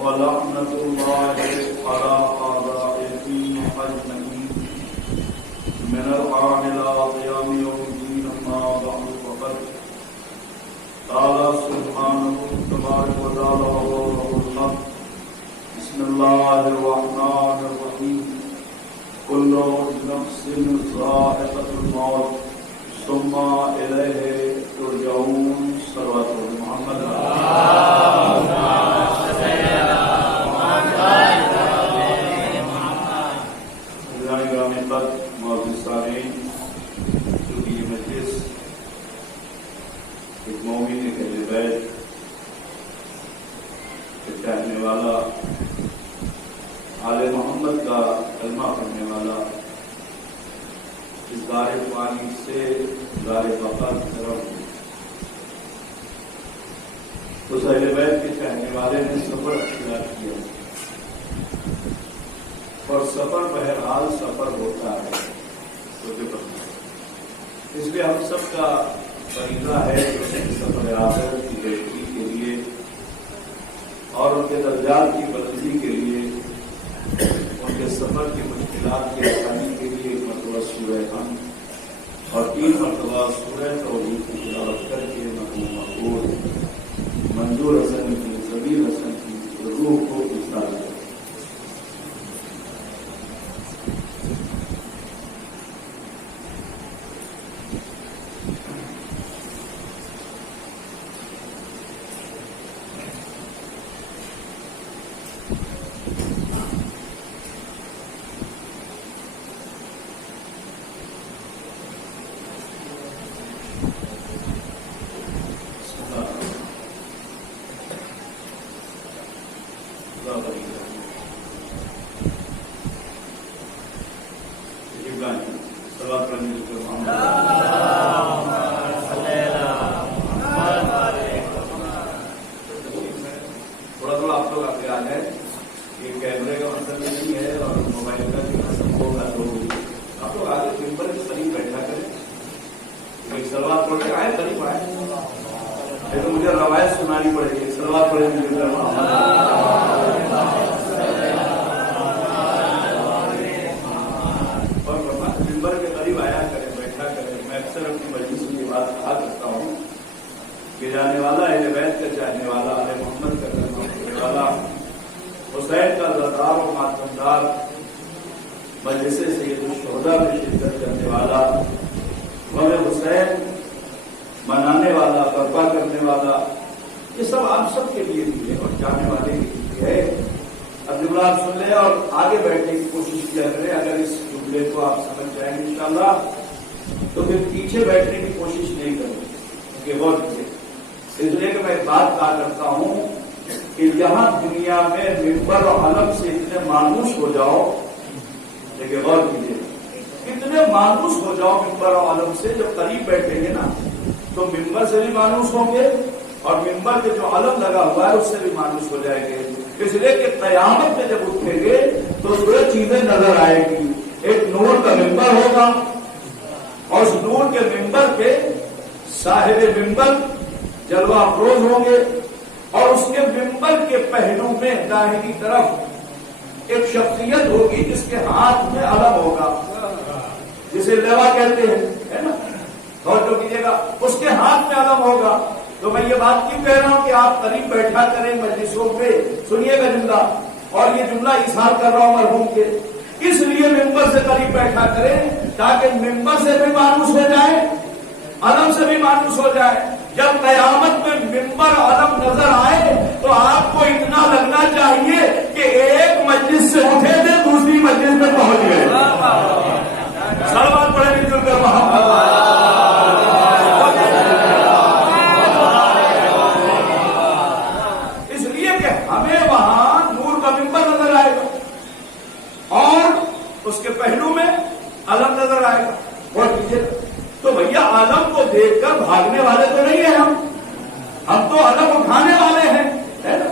ولعنة الله على أعدائهم أجمعين من الآن إلى قيام يوم الدين. أما بعد فقد قال سبحانه تبارك وتعالى وهو الحق. بسم الله الرحمن الرحيم. كل نفس ذائقة الموت ثم إليه ترجعون. صلوات محمد کیونکہ یہ مجلس ایک مومن کے اہل بیت کے چاہنے والا آل محمد کا کلمہ پڑھنے والا اس دار پانی سے دار بقا کی طرف اس اہل بیت کے چاہنے والے نے سفر اختیار کیا اور سفر بہرحال سفر ہوتا ہے. اس لیے ہم سب کا فریضہ ہے سفر آخرت کی بہتری کے لیے اور ان کے درجات کی بلندی کے لیے ان کے سفر کی مشکلات کی آسانی کے لیے ایک مرتبہ سورہ حمد اور 3 مرتبہ سورہ توحید کی تلاوت کر کے مرحوم مقبول منظور حسن کی ضمیر حسن کی روح کو اظہار کریں. مجھے روایت سنانی پڑے گی. سلوات پڑھیں گے اور ممبر کے قریب آیا کریں, بیٹھا کریں. میں اکثر اپنی مجلس میں یہ بات کہا کرتا ہوں کہ جانے والا اہل بیت کا چاہنے والا آل محمد کا کلمہ پڑھنے والا حسین کا زردار و ماتمدار مجلس سید الشہداء میں شرکت کرنے والا غم حسین منانے والا برپا کرنے والا, یہ سب آپ سب کے لیے بھی ہے اور جانے والے کے لیے ہے. اب جملہ آپ سن لیں اور آگے بیٹھنے کی کوشش کیا کریں. اگر اس جملے کو آپ سمجھ جائیں گے انشاءاللہ تو پھر پیچھے بیٹھنے کی کوشش نہیں کریں کہ غور کیجیے. اس لیے کہ میں ایک بات کہا کرتا ہوں کہ یہاں دنیا میں ممبر اور علم سے اتنے مانوس ہو جاؤ, لیکن غور کیجیے اتنے مانوس ہو جاؤ ممبر اور علم سے, جب قریب بیٹھیں گے نا تو ممبر سے بھی مانوس ہوں گے اور ممبر کے جو علم لگا ہوا ہے اس سے بھی مانوس ہو جائیں گے. اس لیے کہ قیامت میں جب اٹھیں گے تو دو چیزیں نظر آئے گی. ایک نور کا ممبر ہوگا اور اس نور کے ممبر پہ صاحب ممبر جلوہ افروز ہوں گے اور اس کے ممبر کے پہلو میں داہنی طرف ایک شخصیت ہوگی جس کے ہاتھ میں علم ہوگا, جسے لوا کہتے ہیں, ہے نا. توجہ کیجیے گا, اس کے ہاتھ میں علم ہوگا. تو میں یہ بات کیوں کہہ رہا ہوں کہ آپ قریب بیٹھا کریں مجلسوں پہ. سنیے گا جملہ, اور یہ جملہ اظہار کر رہا ہوں مرحوم کے, اس لیے ممبر سے قریب بیٹھا کریں تاکہ ممبر سے بھی مانوس ہو جائے, علم سے بھی مانوس ہو جائے. جب قیامت میں ممبر علم نظر آئے تو آپ کو اتنا لگنا چاہیے کہ ایک مجلس سے اٹھے تھے دوسری مجلس میں پہنچ گئے. صلوات پڑھیں مل کر محمد. اس لیے کہ ہمیں وہاں نور کا ممبر نظر آئے گا اور اس کے پہلو میں علم نظر آئے گا. اور تو بھیا علم کو دیکھ کر بھاگنے والے تو نہیں ہیں ہم تو علم اٹھانے والے ہیں, ہے نا.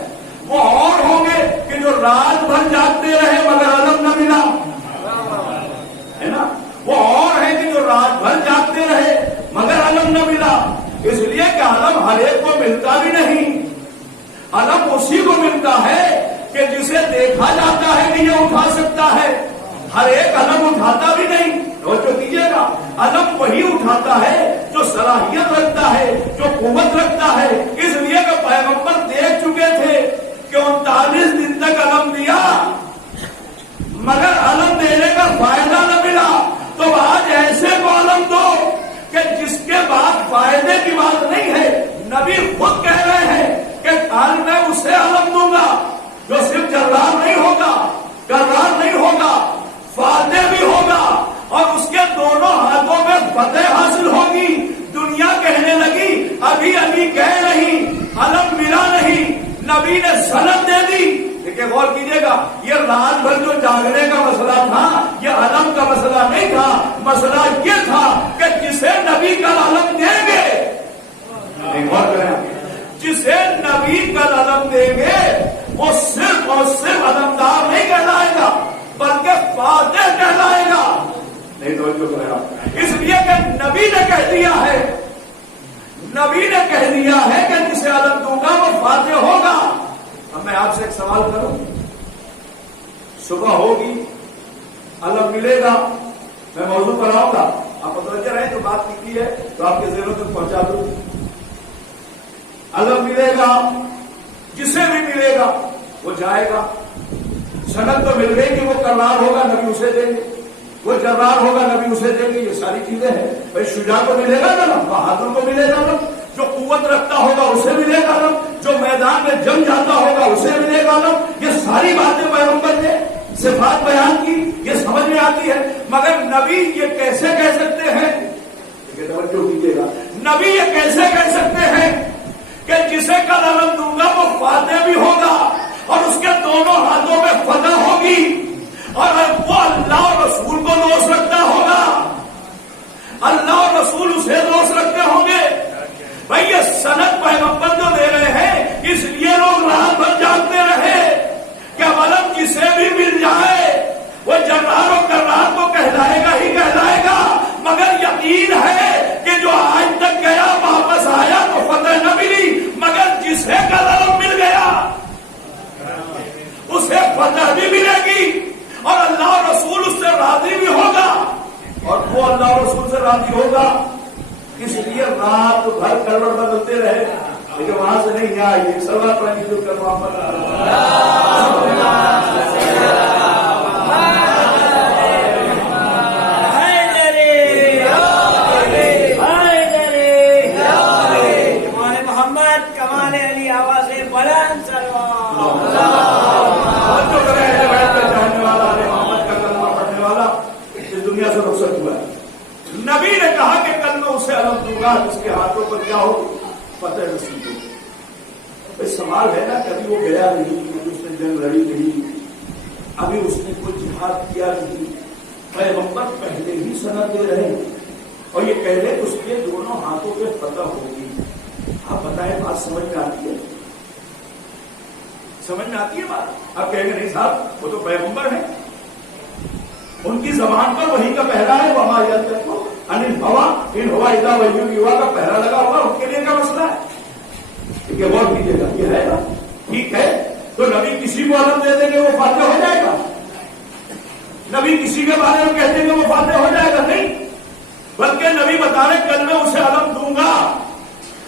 وہ اور ہوں گے کہ جو رات بھر جاگتے رہے مگر علم نہ ملا, ہے نا. وہ اور ہیں کہ جو رات بھر جاگتے رہے ملتا بھی نہیں. علم اسی کو ملتا ہے کہ جسے دیکھا جاتا ہے کہ یہ اٹھا سکتا ہے. ہر ایک علم اٹھاتا بھی نہیں. توجہ کیجیے گا, علم وہی اٹھاتا ہے جو صلاحیت رکھتا ہے, جو قوت رکھتا ہے. اس لیے کہ پیغمبر دیکھ چکے تھے کہ 39 دن تک علم دیا مگر علم دینے کا فائدہ نہ ملا. تو آج ایسے کو علم دو کہ جس کے بعد فائدے کی بات نہیں ہے. نبی خود کہہ رہے ہیں کہ کل میں اسے علم دوں گا جو صرف جرار نہیں ہوگا, کرار نہیں ہوگا, فاتح بھی ہوگا, اور اس کے دونوں ہاتھوں میں فتح حاصل ہوگی. دنیا کہنے لگی ابھی گئے نہیں, علم ملا نہیں, نبی نے سند دے دی. دیکھیں غور کیجیے گا, یہ رات بھر جو جاگنے کا مسئلہ تھا یہ علم کا مسئلہ نہیں تھا. مسئلہ یہ تھا کہ جسے نبی کا علم دیں گے, غور کریں, جسے نبی کا علم دیں گے وہ صرف اور صرف علمدار نہیں کہلائے گا بلکہ فاتح کہلائے گا. نہیں توجہ کریں آپ. اس لیے کہ نبی نے کہہ دیا ہے, نبی نے کہہ دیا ہے کہ جسے علم دوں گا وہ فاتح ہوگا. اب میں آپ سے ایک سوال کروں, صبح ہوگی, علم ملے گا, میں موضوع پر آؤں گا, آپ متوجہ رہیں جو بات کی ہے تو آپ کے ذہنوں تک پہنچا دوں. علم ملے گا, جسے بھی ملے گا وہ جائے گا. سند تو مل گئی کہ وہ کرار ہوگا, نبی اسے دیں گے, وہ جرار ہوگا, نبی اسے دیں گے. یہ ساری چیزیں ہیں. بھائی شجاع کو ملے گا نا, بہادر کو ملے گا نا, جو قوت رکھتا ہوگا اسے ملے گا نا, جو میدان میں جم جاتا ہوگا اسے ملے گا نا. یہ ساری باتیں پیغمبر نے صفات بیان کی, یہ سمجھ میں آتی ہے. مگر نبی یہ کیسے کہہ سکتے ہیں, توجہ کیجیے گا, نبی یہ کیسے کہہ سکتے ہیں کہ جسے کل علم دوں گا وہ فاتح بھی ہوگا اور اس کے دونوں ہاتھوں میں فتح ہوگی, اور وہ اللہ اور رسول کو دوست رکھتا ہوگا, اللہ اور رسول اسے دوست رکھتے ہوں گے. بھائی یہ سند پیغمبر جو دے رہے ہیں, اس لیے لوگ رات بھر جاگتے رہے کہ علم جسے بھی مل جائے وہ جرار و کرار کو کہلائے گا ہی کہلائے گا. مگر یقین ہے کہ جو آج تک گیا واپس آیا تو فتح نہ ملی, مگر جسے کل علم مل گیا اسے فتح بھی ملے گی اور اللہ اور رسول اس سے راضی بھی ہوگا, اور وہ اللہ اور رسول سے راضی ہوگا. اس لیے رات بھر کروڑ بدلتے رہے لیکن وہاں سے نہیں آئی. سوال پڑھنے جو کروا نبی نے کہا کہ کل میں اسے علم دوں گا جس کے ہاتھوں پر کیا ہو, فتح نصیب ہو. سوال ہے نا کہ ابھی وہ گیا نہیں, ابھی اس نے جنگ لڑی نہیں, ابھی اس نے کوئی جہاد کیا نہیں. پیغمبر پہلے ہی سند دے رہے ہیں اور یہ کہہ رہے اس کے دونوں ہاتھوں پہ فتح ہوگی. آپ بتائیں بات سمجھ میں آتی ہے, سمجھ میں آتی ہے بات. آپ کہیں گے نہیں صاحب وہ تو پیغمبر ہیں, ان کی زبان پر وہی کا پہرا ہے, وہ ہمارے ہوا کا پہرا لگا ہوا, ان کے لیے کیا مسئلہ ہے. ٹھیک ہے, غور کیجیے گا, یہ ہے نا, ٹھیک ہے. تو نبی کسی کو علم دے دیں گے وہ فاتح ہو جائے گا, نبی کسی کے بارے میں کہتے ہیں کہ وہ فاتح ہو جائے گا, نہیں. بلکہ نبی بتا رہے کل میں اسے علم دوں گا,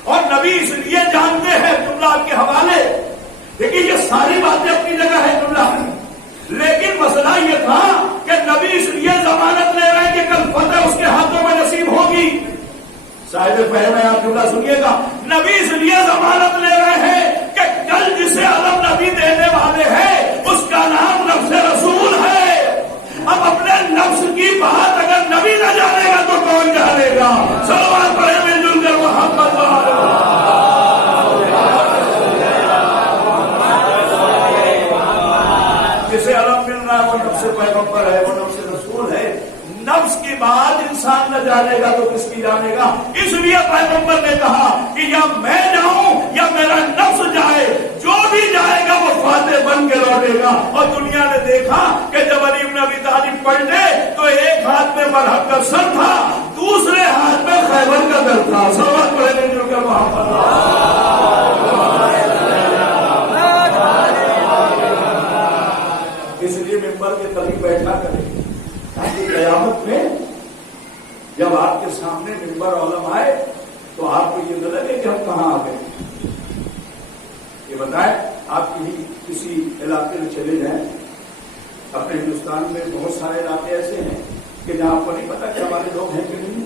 اور نبی اس لیے جانتے ہیں جملہ آپ کے حوالے. دیکھیے یہ ساری باتیں اپنی جگہ ہے جملہ, لیکن مسئلہ یہ تھا کہ نبی اس لیے ضمانت لے رہے ہیں کہ کل فتح اس کے ہاتھوں میں نصیب ہوگی. صاحب فہم ہے, آپ جملہ سنیے گا. نبی اس لیے ضمانت لے رہے ہیں کہ کل جسے علم نبی دینے والے ہیں اس کا نام نفس رسول ہے. اب اپنے نفس کی بات اگر نبی نہ جانے گا تو کون جانے گا. صلوات پڑھے مل جل کر محمد جسے علم مل رہا ہے وہ نفس پیغمبر ہے, وہ نفس رسول ہے. نفس کی بات انسان نہ جانے گا تو کس کی جانے گا. اس لیے پیغمبر نے کہا کہ یا میں جاؤں یا میرا نفس جائے, جو بھی جائے گا وہ فاتح بن کے لوٹے گا. اور دنیا نے دیکھا کہ جب علی بن ابی طالب پڑھنے تو ایک ہاتھ میں مرہب کا سر تھا, دوسرے ہاتھ میں خیبر کا در تھا. صلوات پڑھنے جو کہ محمد آپ کے سامنے منبر علم آئے تو آپ کو یہ نہ لگے کہ ہم کہاں آ گئے. یہ بتائیں آپ کسی علاقے میں چلے جائیں, اپنے ہندوستان میں بہت سارے علاقے ایسے ہیں کہ جہاں آپ کو نہیں پتا کہ ہمارے لوگ ہیں کہ نہیں.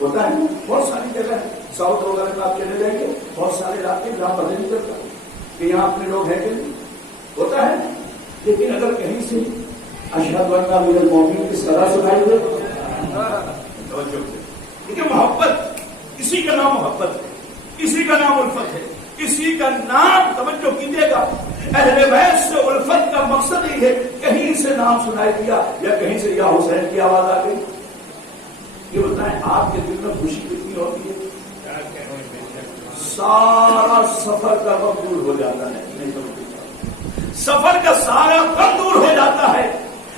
ہوتا ہے بہت ساری جگہ, ساؤتھ وغیرہ میں آپ چلے جائیں گے بہت سارے علاقے جہاں پتہ نہیں چلتا کہ یہاں اپنے لوگ ہیں کہ نہیں. ہوتا ہے. لیکن اگر کہیں سے اشہد ان لا الہ الا اللہ مومن کی صدا سنائی دے, دیکھیے محبت, کسی کا نام محبت ہے, کسی کا نام الفت ہے, کسی کا نام توجہ کیجیے گا. اہل بیت سے الفت کا مقصد ہی ہے کہیں سے نام سنائی دیا یا کہیں سے یا حسین کی آواز آ گئی. یہ بتائیں آپ کے دل میں خوشی کتنی ہوتی ہے. سارا سفر کا وقت دور ہو جاتا ہے. نہیں تو سفر کا سارا غم دور ہو جاتا ہے.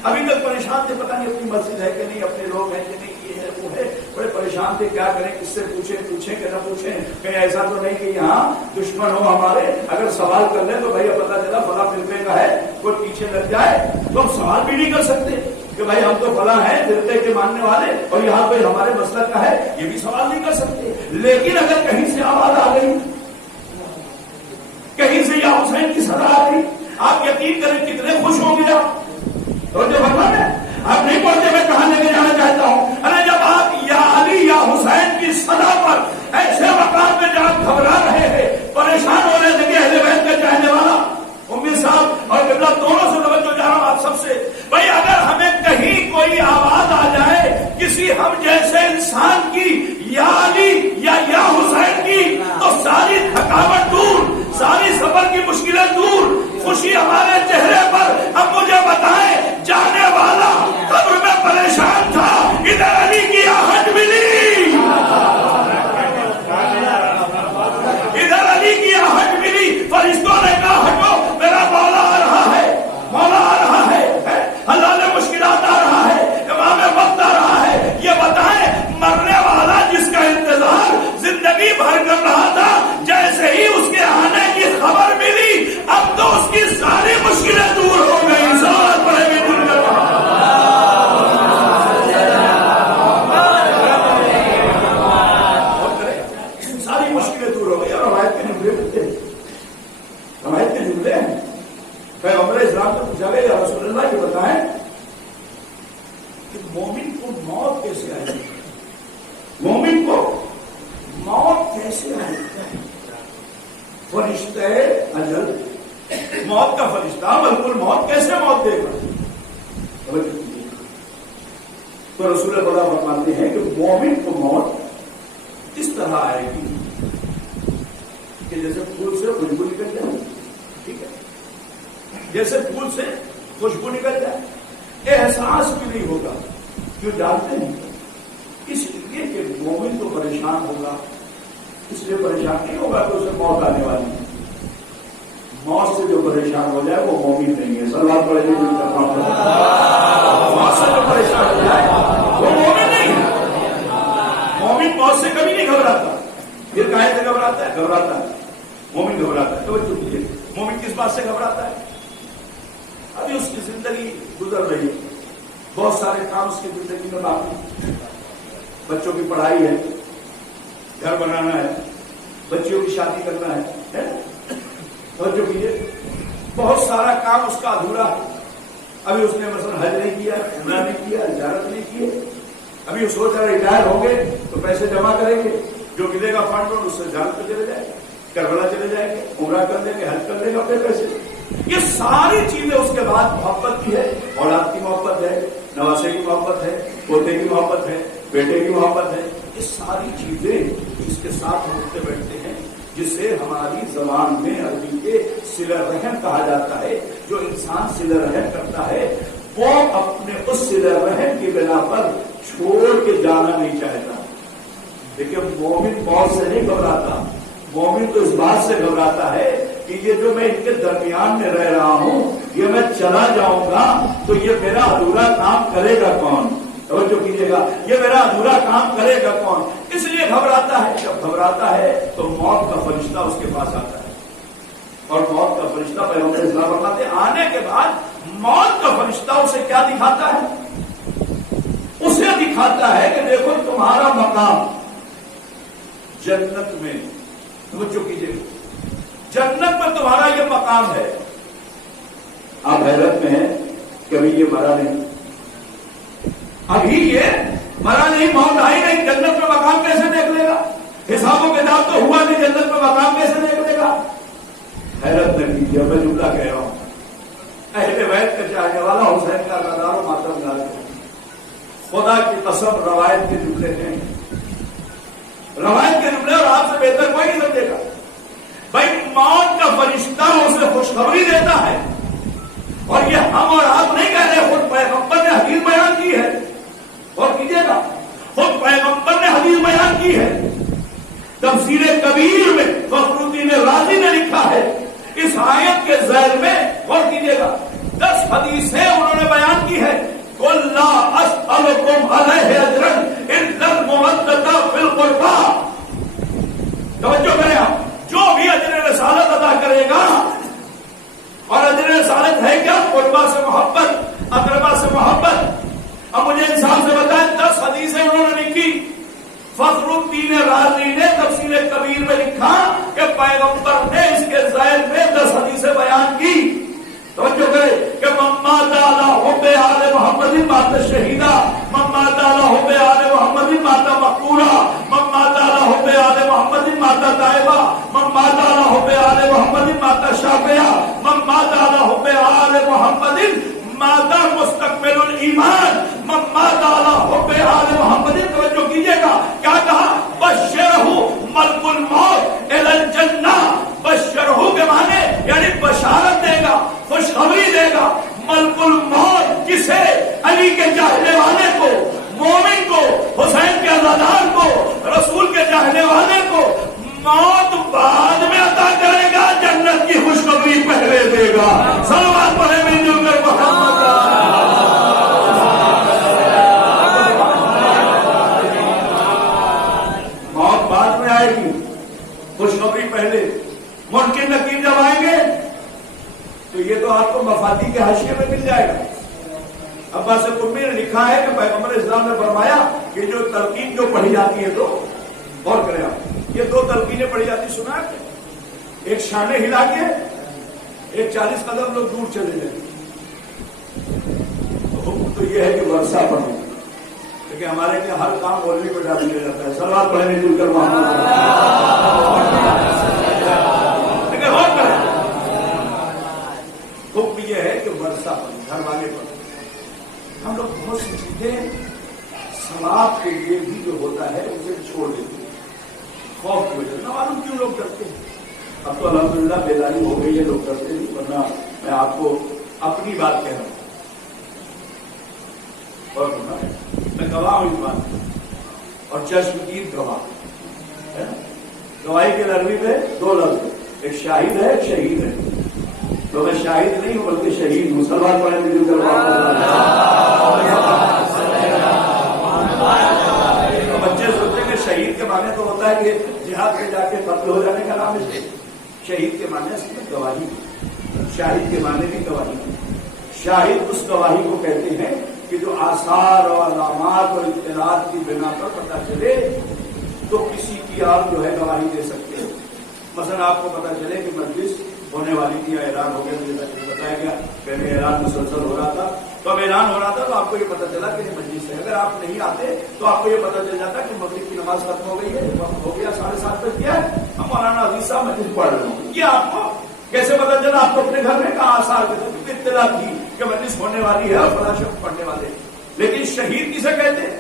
ابھی تک پریشان تھے, پتہ نہیں اپنی مسجد ہے کہ نہیں, اپنے لوگ ہیں کہ نہیں, یہ ہے وہ ہے, بڑے پریشان تھے کیا کریں, کس سے پوچھیں کہ نہ پوچھیں, کہیں ایسا تو نہیں کہ یہاں دشمن ہو ہمارے, اگر سوال کر لیں تو بھائی پتہ چلا فلاں فرقے کا ہے, کوئی پیچھے لگ جائے تو ہم سوال بھی نہیں کر سکتے کہ بھائی ہم تو فلاں ہیں فرقے کے ماننے والے اور یہاں پہ ہمارے مسلک کا ہے, یہ بھی سوال نہیں کر سکتے. لیکن اگر کہیں سے آواز آ گئی, کہیں سے یا حسین کی صدا آ گئی, آپ یقین کریں کتنے خوش ہوں گے آپ. اور جو بھگوان ہے آپ نہیں پڑھتے, میں کہاں لے کے جانا چاہتا ہوں. ارے جب آپ یا علی یا حسین کی صدا پر ایسے مقام پہ جہاں گھبرا رہے ہیں, پریشان ہو رہے تھے کہ اہل بیت کا چاہنے والا امی صاحب اور قبلہ دونوں سے توجہ چاہ رہا ہوں آپ سب سے, بھائی اگر ہمیں کہیں کوئی آواز آ جائے کسی ہم جیسے انسان کی یا علی یا حسین کی, تو ساری تھکاوٹ دور, ساری سفر کی مشکلیں دور, خوشی ہمارے چہرے پر. اب مجھے بتائیں, جانے والا قبر میں پریشان تھا, ادھر علی کی آہٹ ملی, ادھر علی کی آہٹ ملی. فرشتوں نے کہا ہٹو, میرا مولا آ رہا ہے, مولا آ رہا ہے, اللہ نے مشکلات آ رہا ہے, امام وقت آ رہا ہے. یہ بتائیں مرنے والا جس کا انتظار زندگی بھر کر رہا تھا, جیسے ہی اس کے آنے کی خبر ملی اب تو اس کی ساری مشکلیں دور ہو گئی. سال پڑے بھی دور کر ساری مشکلیں دور ہو گئی. اور روایت کے جملے ملتے ہیں, روایت کے جملے ہیں. پیغمبر اسلام سے پوچھا گیا یا رسول اللہ یہ بتائیں کہ مومن کو موت کیسے آئے گی, مومن کو موت کیسے آئے گی. فرشتے اجل, موت کا فرشتہ بالکل موت کیسے موت دے گا. تو رسول خدا فرماتے ہیں کہ مومن کو موت اس طرح آئے گی کہ جیسے پھول سے خوشبو نکل جائے. ٹھیک ہے, جیسے پھول سے خوشبو نکل جائے, احساس بھی نہیں ہوگا. کیوں جانتے ہیں, اس لیے کہ مومن تو پریشان ہوگا, اس لیے پریشان نہیں ہوگا کہ اسے موت آنے والی ہے. موت سے جو پریشان ہو جائے وہ مومن نہیں ہے. سلام پڑھے موت سے جو پریشان ہو جائے وہ مومن نہیں ہے. مومن موت سے کبھی نہیں گھبراتا. پھر کہاں سے گھبراتا ہے, گھبراتا ہے مومن گھبراتا ہے. توجہ کیجیے, مومن کس بات سے گھبراتا ہے. ابھی اس کی زندگی گزر رہی ہے, بہت سارے کام اس کی زندگی میں باقی, بچوں کی پڑھائی ہے, گھر بنانا ہے, بچیوں کی شادی کرنا ہے, اور جو بھی بہت سارا کام اس کا ادھورا ہے. ابھی اس نے مثلا حج نہیں کیا, عمرہ نہیں کیا, زیارت نہیں کی. ابھی سوچ رہا ریٹائر ہوں گے تو پیسے جمع کریں گے, جو ملے گا فنڈ اس سے زیارت پہ چلے جائیں گے, کربلا چلے جائیں گے, عمرہ کر دیں گے, حج کر دیں گے اپنے پیسے. یہ ساری چیزیں اس کے بعد محبت کی ہے, اولاد کی محبت ہے, نواسے کی محبت ہے, پوتے کی محبت ہے, بیٹے کی محبت ہے. یہ ساری چیزیں اس کے ساتھ اٹھتے بیٹھتے ہیں, جسے ہماری زبان میں عربی کے صلہ رحم کہا جاتا ہے. جو انسان صلہ رحم کرتا ہے وہ اپنے اس صلہ رحم کی بنا پر چھوڑ کے جانا نہیں چاہتا. دیکھیے مومن موت سے نہیں گھبراتا, مومن تو اس بات سے گھبراتا ہے کہ یہ جو میں ان کے درمیان میں رہ رہا ہوں, یہ میں چلا جاؤں گا تو یہ میرا ادھورا کام کرے گا کون. توجہ کیجیے گا, یہ میرا ادھورا کام کرے گا کون. اس لیے گھبراتا ہے. جب گھبراتا ہے تو موت کا فرشتہ اس کے پاس آتا ہے, اور موت کا فرشتہ پیغمبر اسلام فرماتے ہیں آنے کے بعد موت کا فرشتہ اسے کیا دکھاتا ہے, اسے دکھاتا ہے کہ دیکھو تمہارا مقام جنت میں، توجہ کیجیے، جنت میں تمہارا یہ مقام ہے. آپ حیرت میں ہیں کہ ابھی یہ مرا نہیں، ابھی یہ مرا نہیں، موت آئی نہیں، جنت میں مقام کیسے دیکھ لے گا؟ حساب و کتاب تو ہوا نہیں، جنت میں مقام کیسے دیکھ لے گا؟ حیرت نہ کیجیے، میں جملہ کہہ رہا ہوں. اہل بیت کا چاہنے والا حسین کا نظارہ ماتم گار ہے. خدا کی قسم روایت کے جملے ہیں، روایت کے جملے، اور آپ سے بہتر کوئی نہیں سمجھے گا. بھائی موت کا فرشتہ اسے خوشخبری دیتا ہے، اور یہ ہم اور آپ نہیں کہہ رہے، خود پیغمبر نے حدیث بیان کی ہے. اور کیجیے گا، خود پیغمبر نے حدیث بیان کی ہے. تفسیر کبیر میں فخر الدین رازی نے لکھا ہے، اس آیت کے ذیل میں غور کیجیے گا 10 حدیثیں انہوں نے بیان کی ہے. قُلْ لَا أَسْأَلُكُمْ عَلَيْهِ أَجْرًا إِلَّا الْمَوَدَّةَ فِي الْقُرْبَىٰ. توجہ کریں آپ، جو بھی اجر رسالت ادا کرے گا، اور اجر رسالت ہے کیا؟ قربا سے محبت، اقربا سے محبت. اب مجھے انسان سے بتائیں، 10 حدیثیں انہوں نے لکھی. فخر الدین رازی نے تفسیر کبیر میں لکھا کہ پیغمبر نے اس کے ذیل میں 10 حدیثیں بیان کی. توجہ کرے کہ مما تعالی حب آل محمد مات شہیدہ، مما تعالی حب آل محمد مات مقبورہ، مما تعالی حب آل محمد مات طائبہ، مما تعالی حب آل محمد مات شافعہ، مما تعالی حب آل محمد مات مستقبل الایمان، مما تعالی حب آل محمد. توجہ کیجیے گا، کیا کہا؟ بشرہ ملک الموت الی الجنہ. بشرہ کے معنی یعنی بشارت دے گا، خوشخبری دے گا. ملک الموت کسے؟ علی کے چاہنے والے کو، مومن کو، حسین کے عزادار کو، رسول کے چاہنے والے کو. موت بعد میں عطا کرے گا، جنت کی خوشخبری پہلے دے گا. صلوات پڑھے مل جل کر محمد. موت بعد میں آئے گی، خوشخبری پہلے. منکر نکیر جب آئیں گے تو یہ تو آپ کو مفادی کے حاشیے میں مل جائے گا. عباس قمی نے لکھا ہے کہ پیغمبر اسلام نے فرمایا کہ جو تلقین جو پڑھی جاتی ہے، تو غور کریں آپ، یہ 2 تلقینیں پڑھی جاتی سنا ہے. ایک شانے ہلا کے، ایک 40 قدم لوگ دور چلے جائیں. حکم تو یہ ہے کہ ورثہ پڑھیں، لیکن ہمارے لیے ہر کام بولنے کو ڈال دیا جاتا ہے. صلوات پڑھنے جل کر حکم یہ ہے کہ ورثہ پر، گھر والے پر. ہم لوگ بہت سی چیزیں ثواب کے لیے بھی جو ہوتا ہے اسے چھوڑ دیتے ہیں، خوف کی وجہ. نہ معلوم کیوں لوگ ڈرتے ہیں. اب تو الحمدللہ بیداری ہو گئی ہے، لوگ ڈرتے نہیں، ورنہ میں آپ کو اپنی بات کہہ رہا ہوں، اور میں گواہ ہوں اس بات کی، اور چشمگیر گواہ. گواہی کے لفظ میں 2 لفظ، ایک شاہد ہے، ایک شہید ہے. تو میں شاہد نہیں ہوں بلکہ شہید ہوں. سلوات پڑھنے میں جو بچے سوچتے کہ شہید کے معنی تو ہوتا ہے کہ جہاد میں جا کے قتل ہو جانے کا نام ہے. شہید کے معنی اس میں گواہی، شاہد کے معنی بھی گواہی. شاہد اس گواہی کو کہتے ہیں کہ جو آثار اور علامات اور اطلاعات کی بنا پر پتہ چلے تو کسی کی آپ جو ہے گواہی دے سکتے ہیں. مثلا آپ کو پتہ چلے کہ مجلس ہونے والی تھی، اعلان ہو گیا، مجھے بتایا گیا، پہلے اعلان مسلسل ہو رہا تھا، تو اب اعلان ہو رہا تھا تو آپ کو یہ پتہ چلا کہ یہ مجلس ہے. اگر آپ نہیں آتے تو آپ کو یہ پتہ چل جاتا کہ مغرب کی نماز ختم ہو گئی ہے، وقت ہو گیا، 7:30 بج گیا، ہم مولانا عزیز صاحب مجلس پڑھ رہے ہوں. یہ آپ کو کیسے پتہ چلا؟ آپ کو اپنے گھر میں کہاں آثار کے تو اطلاع تھی کہ مجلس ہونے والی ہے اور فلاں شخص پڑھنے والے. لیکن شہید کسے کہتے ہیں؟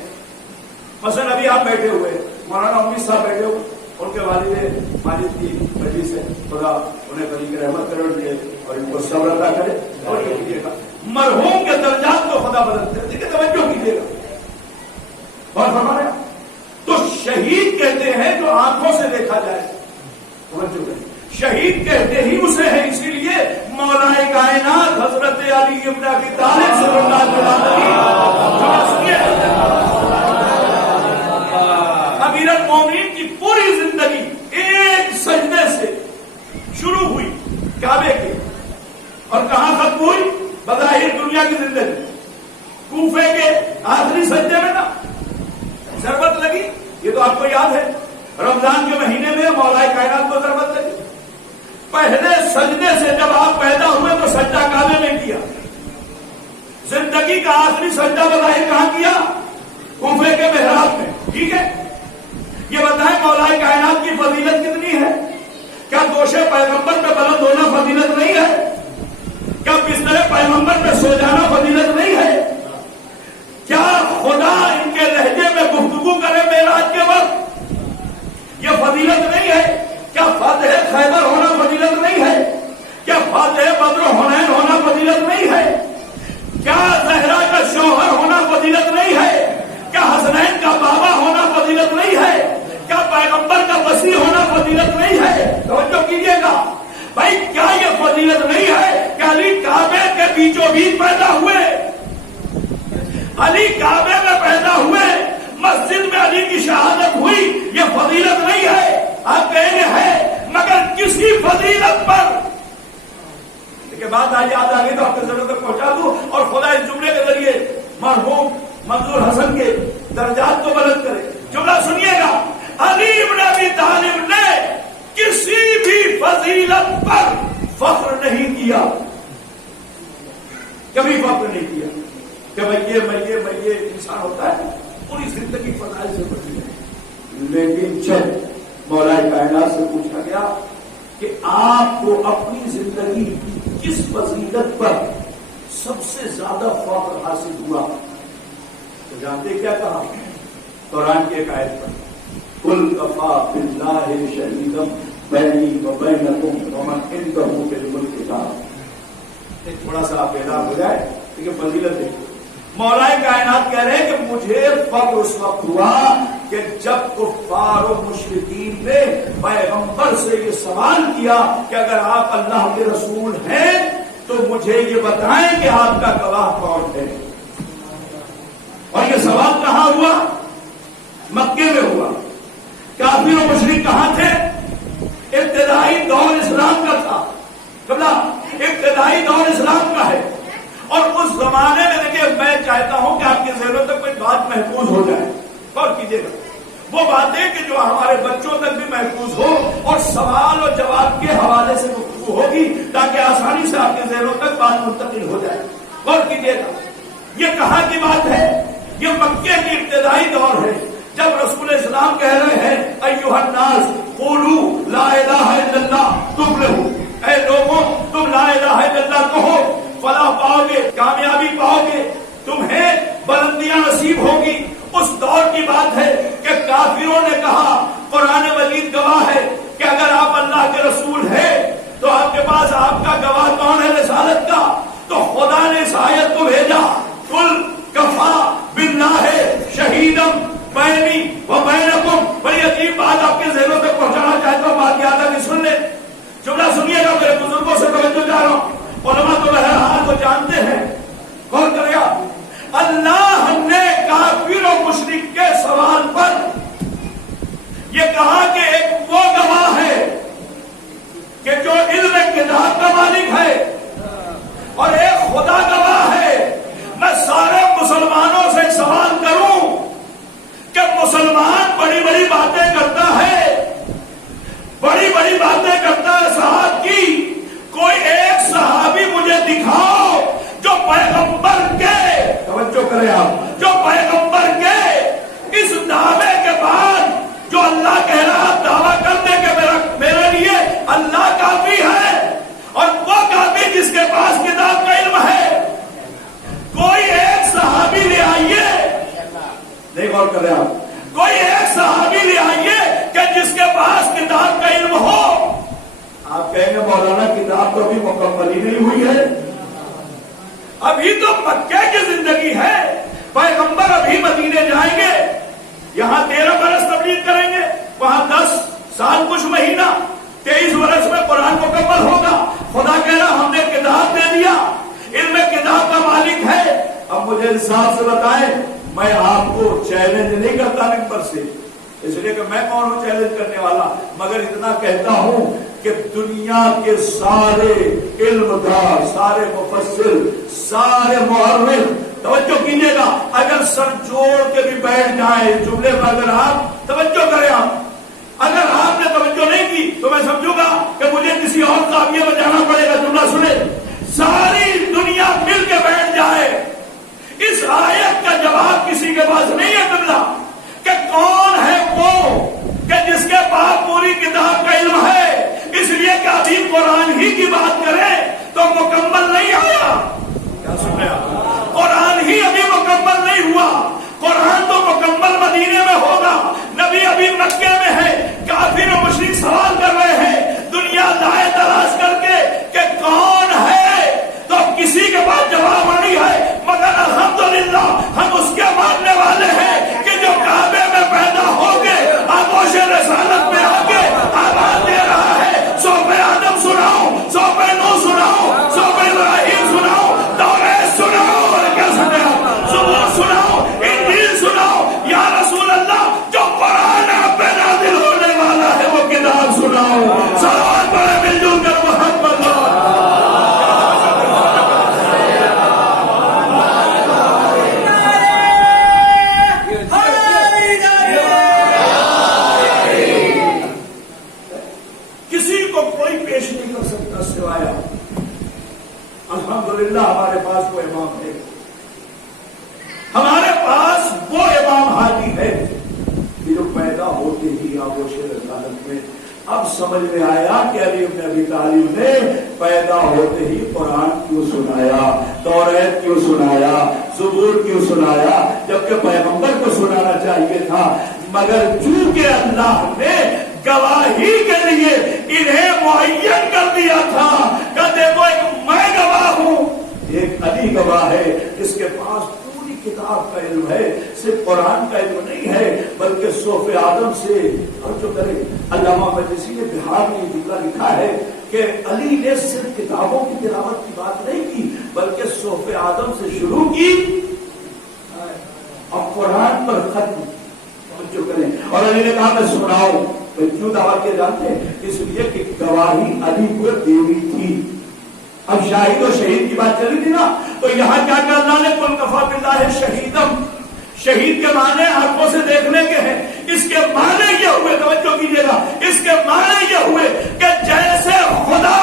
مثلا ابھی آپ بیٹھے ہوئے، مولانا امید صاحب بیٹھے ہوئے، ان کے والد ماجد کی مجلس ہے، خدا انہیں بڑی رحمت کرے اور ان کو صبر عطا کرے. اور یہ کیجیے گا، مرحوم کے درجات کو خدا بدلتے ہیں. دیکھیے توجہ کیجیے گا، اور فرمایا تو شہید کہتے ہیں جو آنکھوں سے دیکھا جائے. توجہ کریں، شہید کہتے ہی اسے ہے. اسی لیے مولا کائنات حضرت علی ابن ابی طالب صلی اللہ علیہ امیر المومنین کی پوری زندگی ایک سجدے سے شروع ہوئی کعبے کے، اور کہاں ختم ہوئی؟ بظاہر دنیا کی زندگی. کوفے کے آخری سجدے میں نا ضربت لگی، یہ تو آپ کو یاد ہے، رمضان کے مہینے میں مولا کائنات کو ضربت لگی۔ پہلے سجدے سے جب آپ پیدا ہوئے تو سجدہ کعبے میں کیا، زندگی کا آخری سجدہ بتائیں کہاں کیا؟ کوفے کے محراب میں، ٹھیک ہے؟ یہ بتائیں مولا کائنات کی فضیلت کتنی ہے؟ کیا دوشے پیغمبر پہ بلند ہونا فضیلت نہیں ہے؟ کیا بستر پیغمبر پہ سو جانا فضیلت نہیں ہے؟ کیا خدا ان کے لہجے میں گفتگو کرے معراج کے وقت یہ فضیلت نہیں ہے؟ کیا فاتح خیبر ہونا فضیلت نہیں ہے؟ کیا فاتح بدر حنین ہونا فضیلت نہیں ہے؟ کیا زہرا کا شوہر ہونا فضیلت نہیں ہے؟ کیا حسنین کا بابا ہونا فضیلت نہیں ہے؟ کیا پیغمبر کا وصی ہونا فضیلت نہیں ہے؟ توجہ کیجیے گا بھائی، کیا یہ فضیلت نہیں ہے کہ علی کعبے کے بیچوں بیچ پیدا ہوئے، علی کعبے میں پیدا ہوئے، مسجد میں علی کی شہادت ہوئی، یہ فضیلت نہیں ہے؟ آپ کہیں گے ہے، مگر کسی فضیلت پر کہ بات آج یاد آ گئی تو آپ کے ضرور تک پہنچا دوں، اور خدا اس جملے کے ذریعے مرحوم منظور حسن کے درجات کو بلند کرے۔ جملہ سنیے گا، علی ابن ابی طالب نے کسی بھی فضیلت پر فخر نہیں کیا، کبھی فخر نہیں کیا کہ میں یہ انسان ہوتا ہے، پوری زندگی فضائل سے بچی ہے۔ لیکن جب مولا کائنات سے پوچھا گیا کہ آپ کو اپنی زندگی کس فضیلت پر سب سے زیادہ فخر حاصل ہوا، تو جانتے کیا کہا؟ قرآن کی ایک آیت پر، قل کفی باللہ شہیدا بینی و بینکم ومن عندہ بالملک کتاب۔ ایک تھوڑا سا آپ بیدار ہو جائے، لیکن فضیلت ہے۔ مولا کائنات کہہ رہے ہیں کہ مجھے فخر اس وقت ہوا کہ جب کفار و مشرکین نے پیغمبر سے یہ سوال کیا کہ اگر آپ اللہ کے رسول ہیں تو مجھے یہ بتائیں کہ آپ کا گواہ کون ہے۔ اور یہ سوال کہاں ہوا؟ مکے میں ہوا۔ کافر و مشرک کہاں تھے؟ ابتدائی دور اسلام کا تھا، ابتدائی دور اسلام کا ہے۔ اور اس زمانے میں دیکھیں، میں چاہتا ہوں کہ آپ کے ذہنوں تک کوئی بات محفوظ ہو جائے، غور کیجیے گا، وہ باتیں کہ جو ہمارے بچوں تک بھی محفوظ ہو، اور سوال اور جواب کے حوالے سے گفتگو ہوگی تاکہ آسانی سے آپ کے ذہنوں تک بات منتقل ہو جائے۔ غور کیجیے گا، یہ کہاں کی بات ہے؟ یہ مکے کی ابتدائی دور ہے، جب رسول اسلام کہہ رہے ہیں ایھا الناس قولوا لا الہ الا اللہ تفلحوا، اے لوگوں تم لا الہ الا اللہ کہو، فلاح پاؤ گے، کامیابی پاؤ گے، تمہیں بلندیاں نصیب ہوگی۔ اس دور کی بات ہے کہ کافروں نے کہا، قرآن مجید گواہ ہے کہ اگر آپ اللہ کے رسول ہیں تو آپ کے پاس آپ کا گواہ کون ہے رسالت کا؟ تو خدا نے اس آیت کو بھیجا، قل کفی باللہ شہیدا بینی و بینکم۔ بڑی عجیب بات آپ کے ذہنوں تک پہنچانا چاہتا ہوں، بات یاد آ کے سن لیں، جملہ سنیے گا، میرے بزرگوں سے توجہ چاہ رہا ہوں، علماء تو بہرحال وہ جانتے ہیں، غور کرے گا۔ اللہ نے کافر و مشرک کے سوال پر یہ کہا کہ ایک وہ گواہ ہے کہ جو علم کتاب کا مالک ہے، اور ایک خدا گواہ ہے۔ میں سارے مسلمانوں سے سوال کروں کہ مسلمان بڑی بڑی باتیں کرتا ہے، بڑی بڑی باتیں کرتا ہے صحابہ کی، کوئی ایک صحابی مجھے دکھاؤ جو پیغمبر کے، توجہ کریں آپ، جو پیغمبر کے اس دعوے کے بعد جو اللہ کہہ رہا دعویٰ کرنے کے میرے لیے اللہ کافی ہے، اور وہ کافی جس کے پاس کتاب کا علم ہے، کوئی ایک صحابی لے آئیے، نہیں غور کریں آپ، کوئی ایک صحابی لے آئیے کہ جس کے پاس کتاب کا علم ہو۔ آپ کہیں گے مولانا کتاب تو ابھی مکمل ہی نہیں ہوئی ہے، ابھی تو مکے کی زندگی ہے، پیغمبر ابھی مدینے جائیں گے، یہاں 13 برس تبلیغ کریں گے، وہاں 10 سال کچھ مہینہ، 23 برس میں قرآن مکمل ہوگا۔ خدا کہہ رہا ہم نے کتاب دے دیا، علم کتاب کا مالک ہے۔ اب مجھے انصاف سے بتائیں، میں آپ کو چیلنج نہیں کرتا ممبر سے، اس لیے کہ میں کون ہوں چیلنج کرنے والا، مگر اتنا کہتا ہوں کہ دنیا کے سارے علم دار، سارے مفسر، سارے مؤرخ توجہ کیجیے گا، اگر سر جوڑ کے بھی بیٹھ جائے جملے پر، اگر آپ توجہ کریں، اگر آپ نے توجہ نہیں کی تو میں سمجھوں گا کہ مجھے کسی اور قافیے میں جانا پڑے گا۔ جملہ سنے، ساری دنیا مل کے بیٹھ جائے، اس آیت کا جواب کسی کے پاس نہیں ہے قبلہ، کہ کون ہے وہ کہ جس کے پاس پوری کتاب کا علم ہے، اس لیے کہ ابھی قرآن ہی کی بات کریں تو مکمل نہیں آیا۔ کیا سن رہے آپ؟ قرآن ہی ابھی مکمل نہیں ہوا، قرآن تو مکمل مدینے میں ہوگا، نبی ابھی مکے میں ہے، کافر و مشرک سوال کر رہے ہیں دنیا دائیں تلاش کر کے کہ کون ہے، تو کسی کے پاس جواب نہیں ہے، مگر الحمدللہ ہم اس کے ماننے والے ہیں کہ جو کعبے میں پیدا ہو کے آغوش رسالت میں آ کے آواز دے رہا ہے، صحف آدم سناؤ، صحف نوح سناؤ، صحف ابراہیم سناؤ، توریت سناؤ، اور کیا سناؤ، زبور سناؤ، انجیل سناؤ، یا رسول اللہ جو قرآن آپ پہ نازل ہونے والا ہے وہ کتاب سناؤ۔ صلوات پڑھے مل جل کر محمد الحمدللہ ہمارے پاس وہ امام ہے، ہمارے پاس وہ امام ہادی ہے کہ جو پیدا ہوتے ہی آغوش رسالت میں اب سمجھ میں آیا کہ علی بن ابی طالب نے پیدا ہوتے ہی قرآن کیوں سنایا، توریت کیوں سنایا، زبور کیوں سنایا، جبکہ پیغمبر کو سنانا چاہیے تھا، مگر چونکہ اللہ نے گواہی کے لیے انہیں معین کر دیا تھا کہ دیکھو ایک میں گواہ ہوں، ایک علی گواہ ہے جس کے پاس پوری کتاب کا علم ہے، صرف قرآن کا علم نہیں ہے بلکہ صحف آدم سے، اور جو کرے علامہ مجلسی نے بہار میں یہ جملہ لکھا ہے کہ علی نے صرف کتابوں کی تلاوت کی بات نہیں کی بلکہ صحف آدم سے شروع کی اور قرآن پر ختم، جو کریں، اور علی نے کہا میں سناؤں، کیوں دعویٰ کیا جانتے ہیں؟ اس لیے کہ گواہی علی کو دینی تھی۔ اب شاہد و شہید کی بات چلی تھی نا، تو یہاں کیا کہ اللہ نے قل کفی باللہ شہیدم، شہید کے معنی آنکھوں سے دیکھنے کے ہیں، اس کے معنی یہ ہوئے، توجہ کیجیے گا، اس کے معنی یہ ہوئے کہ جیسے خدا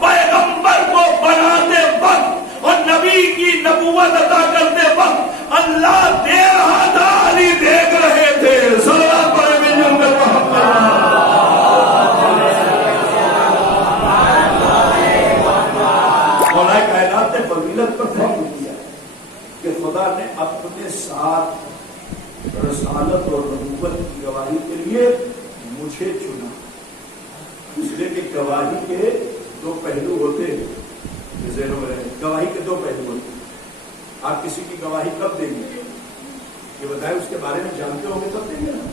پیغمبر کو بناتے وقت اور نبی کی نبوت عطا کرتے وقت اللہ دے رہا تھا، علی دیکھ رہے تھے۔ صلوات پڑھے مل جل کر محمد فضیلت پر فخر کیا کہ خدا نے اپنے ساتھ رسالت اور نبوت کی گواہی کے لیے مجھے چنا، اس لیے کہ گواہی کے دو پہلو ہوتے ہیں، ذہنوں میں رہے، گواہی کے دو پہلو ہوتے ہیں۔ آپ کسی کی گواہی کب دیں گے یہ بتائیں، اس کے بارے میں جانتے ہوں گے تب دیں گے نا۔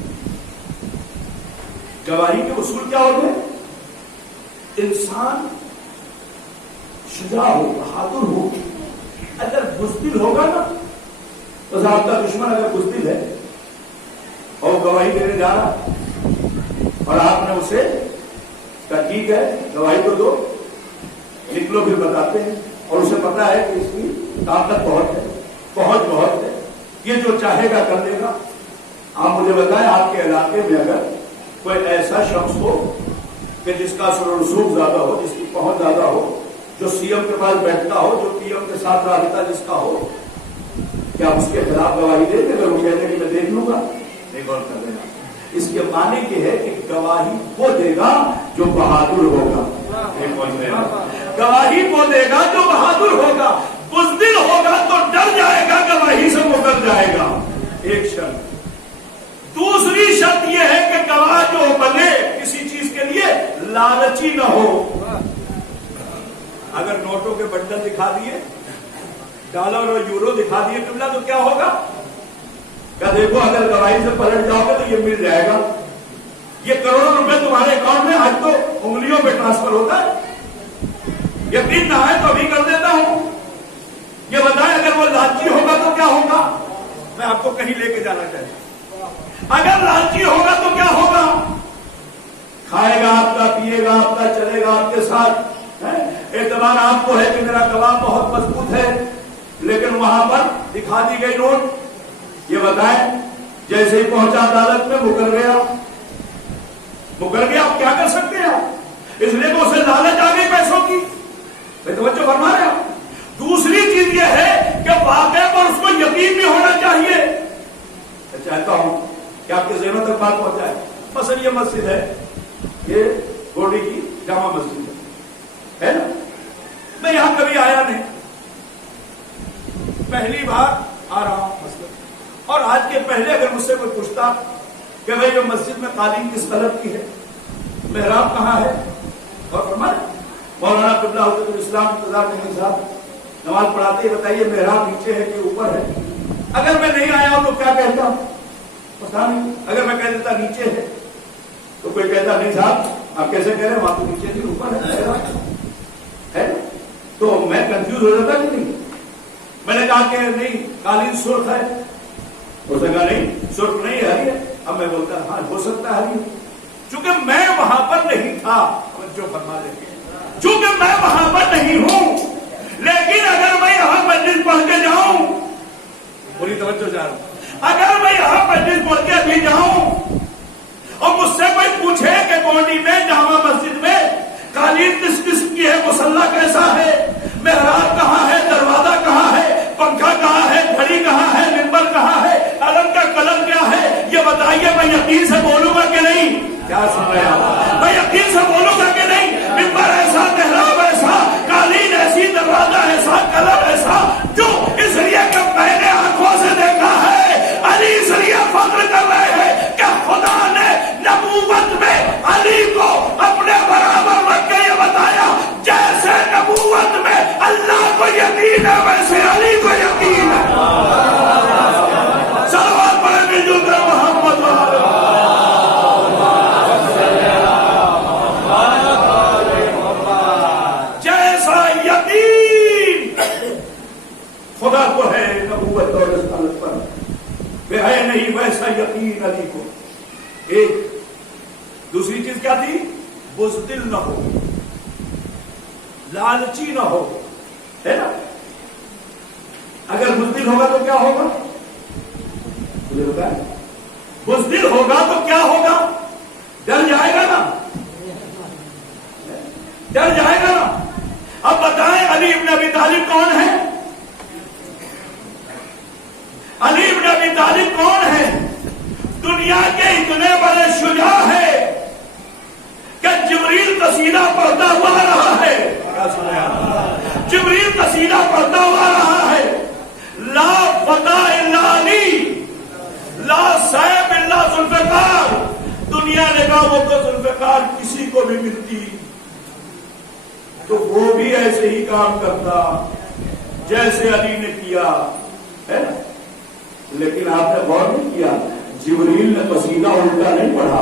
گواہی کے اصول کیا ہوتے ہیں؟ انسان شجاع ہو، بہادر ہو، اگر بزدل ہوگا نا تو آپ کا دشمن اگر بزدل ہے اور گواہی دینے جا رہا اور آپ نے اسے کہا ٹھیک ہے گواہی تو دو، لکھ لو، پھر بتاتے ہیں، اور اسے پتا ہے کہ اس کی طاقت بہت ہے، پہنچ بہت ہے، یہ جو چاہے گا کر دے گا۔ آپ مجھے بتائیں آپ کے علاقے میں اگر کوئی ایسا شخص ہو کہ جس کا اثر و رسوخ زیادہ ہو، جس کی پہنچ زیادہ ہو، جو سی ایم کے پاس بیٹھتا ہو، جو پی ایم کے ساتھ رابطہ جس کا ہو، کیا اس کے خلاف گواہی دے دے؟ اگر وہ کہتے ہیں کہ میں دیکھ لوں گا، نہیں غور کر لینا۔ اس کے معنی یہ ہے کہ گواہی وہ دے گا جو بہادر ہوگا، گواہی وہ دے گا جو بہادر ہوگا، بزدل ہوگا تو ڈر جائے گا، گواہی سے مکر جائے گا۔ ایک شرط۔ دوسری شرط یہ ہے کہ گواہ جو بنے کسی چیز کے لیے لالچی نہ ہو۔ اگر نوٹوں کے بنڈل دکھا دیے، ڈالر اور یورو دکھا دیے قبلہ، تو کیا ہوگا؟ کیا دیکھو اگر گواہی سے پلٹ جاؤ گے تو یہ مل جائے گا، یہ کروڑوں روپے تمہارے اکاؤنٹ میں آج تو انگلیوں پہ ٹرانسفر ہوتا ہے، یقین نہ ہے تو ابھی کر دیتا ہوں۔ یہ بتائیں اگر وہ لالچی ہوگا تو کیا ہوگا؟ میں آپ کو کہیں لے کے جانا چاہتا ہوں۔ اگر لالچی ہوگا تو کیا ہوگا؟ کھائے گا آپ کا، پیے گا آپ کا، چلے گا آپ کے ساتھ، اعتبار آپ کو ہے کہ میرا گواہ بہت مضبوط ہے، لیکن وہاں پر دکھا دی گئی نوٹ. یہ بتائیں جیسے ہی پہنچا عدالت میں مکر گیا. آپ کیا کر سکتے ہیں آپ؟ اس لیے تو اسے لالچ آ گئی پیسوں کی. میں توجہ فرما رہے ہیں. دوسری چیز یہ ہے کہ واقعہ پر اس کو یقین بھی ہونا چاہیے. میں چاہتا ہوں کہ آپ کے ذہنوں تک بات پہنچائے. مثلا یہ مسجد ہے, یہ گوڑی کی جامع مسجد ہے نا. میں یہاں کبھی آیا نہیں, پہلی بار آ رہا ہوں مسجد. اور آج کے پہلے اگر مجھ سے کوئی پوچھتا کہ بھائی جو مسجد میں قالین کس کلر کی ہے, محراب کہاں ہے, اور فرمائے مولانا قبلہ حضرت الاسلام انتظار نہیں صاحب نماز پڑھاتے ہی بتائیے محراب نیچے ہے کہ اوپر ہے. اگر میں نہیں آیا ہوں تو کیا کہتا ہوں پتا نہیں. اگر میں کہہ دیتا نیچے ہے تو کوئی کہتا نہیں صاحب آپ کیسے کہہ رہے ہیں, وہاں تو نیچے نہیں اوپر ہے. تو میں کنفیوز ہو جاتا کہ نہیں. میں نے کہا کہ نہیں قالین سرخ ہے, اس نے کہا نہیں سرخ نہیں ہے. اب میں بولتا ہاں ہو سکتا ہے, چونکہ میں وہاں پر نہیں تھا. جو فرما دیتے چونکہ میں وہاں پر نہیں ہوں, لیکن اگر میں یہاں مجلس پڑھ کے جاؤں, پوری توجہ جا رہا ہوں, اگر میں یہاں مجلس پڑھ کے بھی جاؤں اور مجھ سے کوئی پوچھے کہ گونڈی میں جامع مسجد میں قالین کس قسم کی ہے, مصلی کیسا ہے, محراب کہاں ہے, دروازہ کہاں ہے, پنکھا کہاں ہے, گھڑی کہاں ہے, ممبر کہاں ہے, علم کا کلر کیا ہے, یہ بتائیے میں یقین سے بولوں گا کہ نہیں؟ کیا سن رہے ہیں میں یقین سے بولوں گا کہ نہیں؟ ممبر ایسا, محراب ایسا, قالین ایسی, دروازہ ایسا, کلر ایسا, جو اس لیے کہ میں نے آنکھوں سے دیکھا ہے. علی اس لیے فخر کر رہے ہیں کہ خدا نے نبوت میں علی کو اپنے برابر رکھ کے یہ بتایا جیسے نبوت میں اللہ کو یقین ہے ویسے علی کو یقین ہے. صلوات پڑھیں مل جل کر محمد جیسا یقین خدا کو ہے نبوت اور رسالت پر ہے نہیں ویسا یقین علی کو. ایک دوسری چیز کیا تھی؟ بزدل نہ ہو, لالچی نہ ہو, ہے نا. اگر بزدل ہوگا تو کیا ہوگا؟ مجھے بتائیں. بزدل ہوگا تو کیا ہوگا؟ ڈر جائے گا نا, ڈر جائے گا نا. اب بتائیں علی ابن ابی طالب کون ہے؟ علی ابن ابی طالب کون ہے؟ دنیا کے اتنے بڑے شجاع ہے کہ جبریل قصیدہ پڑھتا ہوا رہا ہے. جبریل قصیدہ پڑھتا ہوا رہا ہے. لا فتح الا علی, لا سیف الا ذوالفقار. دنیا نے کہا وہ تو ذوالفقار کسی کو بھی ملتی تو وہ بھی ایسے ہی کام کرتا جیسے علی نے کیا ہے. لیکن آپ نے غور نہیں کیا جبریل نے قصیدہ الٹا نہیں پڑھا.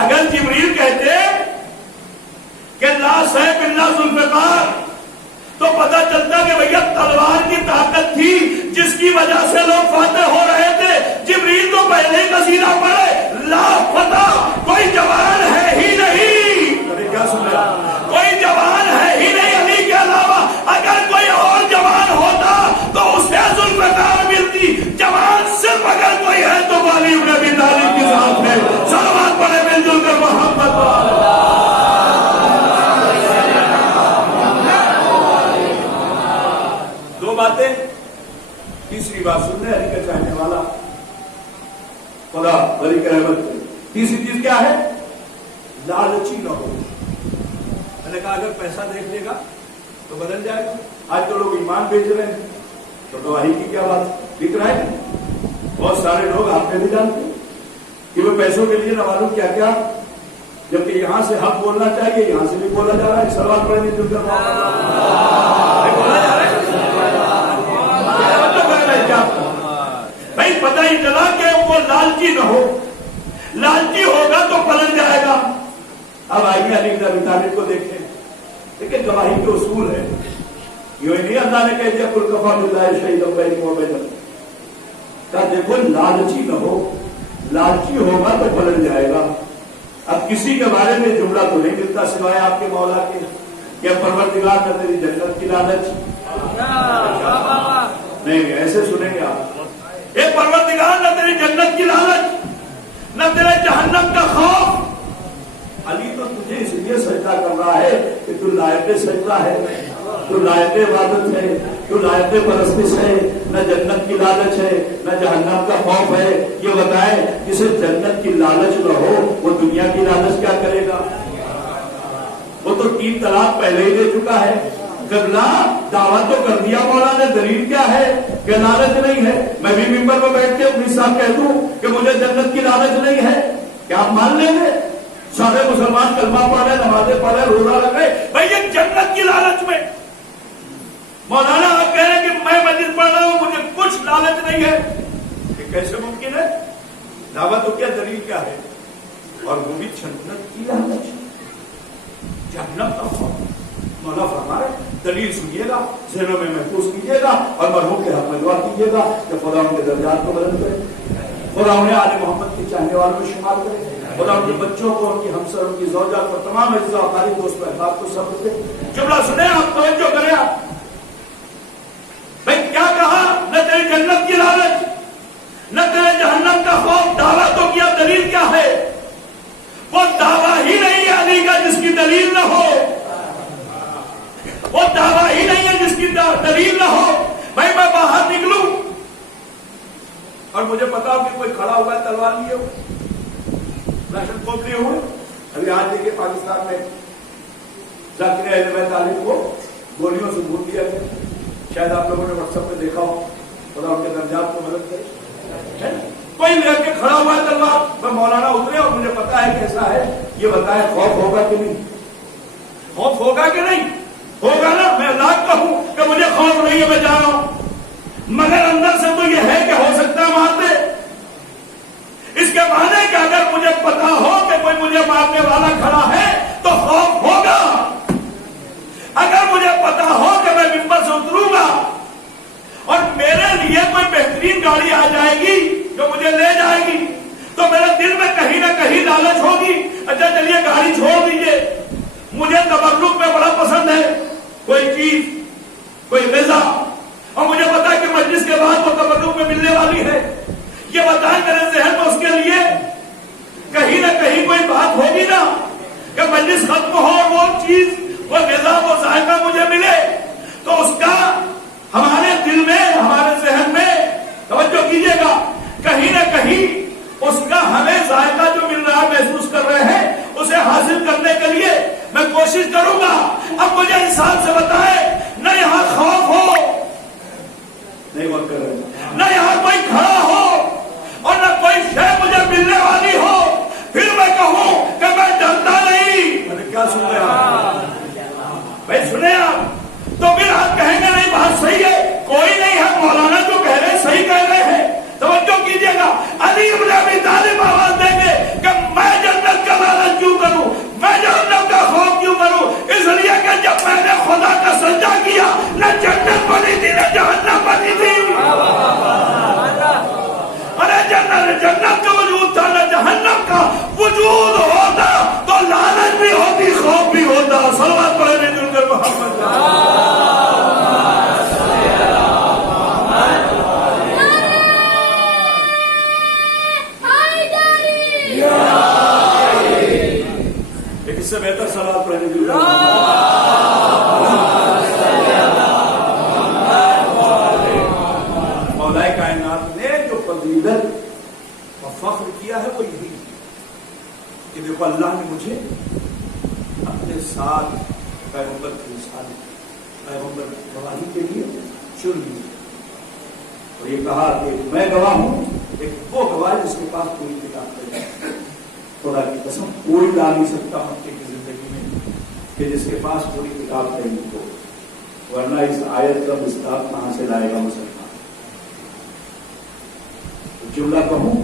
اگر جبریل کہتے کہ لا سیف الا ذوالفقار تو پتہ چلتا کہ بھیا تلوار کی طاقت تھی جس کی وجہ سے لوگ فاتح ہو رہے تھے. جبریل تو پہلے ہی قصیدہ پڑھے لا فتح, کوئی جوان ہے ہی نہیں. کیا سن رہا, کوئی جوان ہے ہی نہیں علی کے علاوہ. اگر کوئی اور جوان ہوتا تو اسے ذوالفقار ملتی. جوان صرف اگر کوئی ہے تو علی ابن ابی طالب کے ساتھ ہے. صلوات پڑھے مل جل کر محمد. دو باتیں. تیسری بات سننے علی کا چاہنے والا خدا ولی کی رحمت. تیسری چیز کیا ہے؟ لالچی نہ ہو. میں نے کہا اگر پیسہ دیکھ لے گا تو بدل جائے گا. آج تو لوگ ایمان بیچ رہے ہیں تو گواہی کی کیا بات دکھ رہا ہے. بہت سارے لوگ آپ میں بھی جانتے ہیں کہ وہ پیسوں کے لیے نہ معلوم کیا کیا, جبکہ یہاں سے حق بولنا چاہیے یہاں سے بھی بولا جا رہا ہے. سوال پڑھنے جو کر بولا جا رہا ہے بھائی پتہ ہی چلا کہ وہ لالچی نہ ہو. لالچی ہوگا تو پلٹ جائے گا. اب آئیے علی ابن ابی طالب کو دیکھیں. دیکھیں گواہی کے اصول ہے. یہ نہیں اللہ نے کہہ دیا کل کفا باللہ شہیدا بینی و بینکم. کہ دیکھو لالچی نہ ہو. لالچی ہوگا تو پلٹ جائے گا. اب کسی کے بارے میں جملہ تو نہیں ملتا سوائے آپ کے مولا کے کہ پروردگار کا تیری جنت کی لالچ. نہیں ایسے سنیں گے آپ. اے پروردگار نہ تیری جنت کی لالچ نہ تیرے جہنم کا خوف. علی تو تجھے اس لیے سجدہ کر رہا ہے کہ تو لائق سجدہ ہے, تو لائق عبادت ہے, تو لائق پرستش ہے. نہ جنت کی لالچ ہے نہ جہنم کا خوف ہے. یہ بتائیں جسے جنت کی لالچ نہ ہو وہ دنیا کی لالچ کیا کرے گا؟ وہ تو 3 طلاق پہلے ہی دے چکا ہے. قبلہ دعویٰ تو کر دیا مولا نے, دلیل کیا ہے کہ لالچ نہیں ہے. میں بھی ممبر میں بیٹھ کے اپنی صاحب کہہ دوں کہ مجھے جنت کی لالچ نہیں ہے, کیا آپ مان لیں گے؟ سارے مسلمان کلمہ پڑھے, نمازیں پڑھے, روزہ رکھے, بھائی یہ جنت کی لالچ میں مولانا آپ کہہ رہے ہیں کہ میں مسجد پڑھ رہا ہوں مجھے کچھ لالچ نہیں ہے. یہ کیسے ممکن ہے؟ دعویٰ تو کیا, دلیل کیا ہے؟ اور وہ بھی جنت کی لالچ, جہنم کا خوف. مولا فرما رہے دلیل سنیے گا, ذہنوں میں محفوظ کیجیے گا اور مرحوم کے حق میں دعا کیجیے گا کہ خدا ان کے درجات کو بلند کرے, خدا انہیں آل محمد کے چاہنے والوں میں شمار کرے, خدا ان کے بچوں کو, ان کی ہمسر, ان کی زوجہ کو, تمام اجزاء و اقارب دوست و احباب کو سب دے. جملہ سنیں آپ, توجہ کریں آپ. بھائی کیا کہا؟ نہ تیری جنت کی لالچ نہ تیرے جہنم کا خوف. دعویٰ تو کیا, دلیل کیا ہے؟ وہ دعویٰ ہی نہیں ہے علی کا جس کی دلیل نہ ہو, وہ دعویٰ ہی نہیں ہے جس کی دلیل نہ ہو. بھائی میں باہر نکلوں اور مجھے پتا ہو کہ کوئی کھڑا ہوا ہے تلوار لیے راشن پوکھتے ہوئے. ابھی آج دیکھیں پاکستان میں ذاکر اہل بیت علی کو گولیوں سے بھون دیا گیا, شاید آپ لوگوں نے واٹس ایپ پہ دیکھا ہو. خدا ان کے درجات کو مدد کرے. کوئی لے کے کھڑا ہوا ہے تلوار, میں مولانا اترے اور مجھے پتا ہے کیسا ہے. یہ بتائیں خوف ہوگا کہ نہیں؟ خوف ہوگا کہ نہیں؟ ہوگا نا. میں لاکھ کہوں کہ مجھے خوف نہیں ہے, میں جا رہا ہوں, مگر اندر سے تو یہ ہے کہ ہو سکتا ہے مار دے. اس کے معنی کہ اگر مجھے پتا ہو کہ کوئی مجھے مارنے والا کھڑا ہے تو خوف ہوگا. اگر مجھے پتا ہو کہ میں ممبر سے اتروں گا اور میرے لیے کوئی بہترین گاڑی آ جائے گی جو مجھے لے جائے گی تو میرے دل میں کہیں نہ کہیں لالچ ہوگی. اچھا چلیے گاڑی چھوڑ دیجیے, مجھے تبرک میں بڑا پسند ہے کوئی چیز, کوئی غذا, اور مجھے پتا ہے کہ مجلس کے بعد وہ تبرک میں ملنے والی ہے. یہ بتائیں میرے ذہن میں اس کے لیے کہیں نہ کہیں کوئی بات ہوگی نا کہ مجلس ختم ہو اور وہ چیز, وہ غذا, وہ ذائقہ مجھے ملے تو اس کا ہمارے دل میں, ہمارے ذہن میں, توجہ کیجیے گا, کہیں نہ کہیں اس کا ہمیں ذائقہ جو مل رہا ہے محسوس کر رہے ہیں, اسے حاصل کرنے کے لیے میں کوشش کروں گا. اب مجھے انسان سے بتائے نہ یہاں خوف ہو, نہیں وقت کر رہے, نہ یہاں کوئی کھڑا ہو اور نہ کوئی شے مجھے ملنے والی ہو, پھر میں کہوں کہ میں ڈرتا نہیں. کیا سن رہے آپ بھائی؟ سنیں آپ تو پھر آپ کہیں گے نہیں بات صحیح ہے, کوئی نہیں ہے, مولانا جو کہہ رہے ہیں صحیح کہہ رہے ہیں. توجہ کیجیے گا, علی بن ابی طالب آواز دیں گے کہ میں جنت کا لالچ کیوں کروں, میں جہنم کا خوف کیوں کروں؟ اس لیے کہ جب میں نے خدا کا سجدہ کیا نہ جنت بنی تھی نہ جہنم بنی تھی. ارے جنت کا وجود تھا نہ جہنم کا وجود ہوتا تو لالچ بھی ہوتی, خوف بھی ہوتا. صلوات پڑھے نہیں دل کر محمد. اس سے بہتر صلوات پڑھنے کی مولا کائنات نے جو فضیلت اور فخر کیا ہے وہ یہی کہ دیکھو اللہ نے مجھے اپنے ساتھ پیغمبر کی مثال, پیغمبر گواہی کے لیے چن لیا اور یہ کہا کہ میں گواہ ہوں, ایک وہ گواہ جس کے پاس پوری کتاب ہے. خدا کی قسم کوئی لا نہیں سکتا مکے کی زندگی میں کہ جس کے پاس پوری کتاب نہیں ہو, ورنہ اس آیت کا مصداق کہاں سے لائے گا مسلمان؟ جملہ کہوں,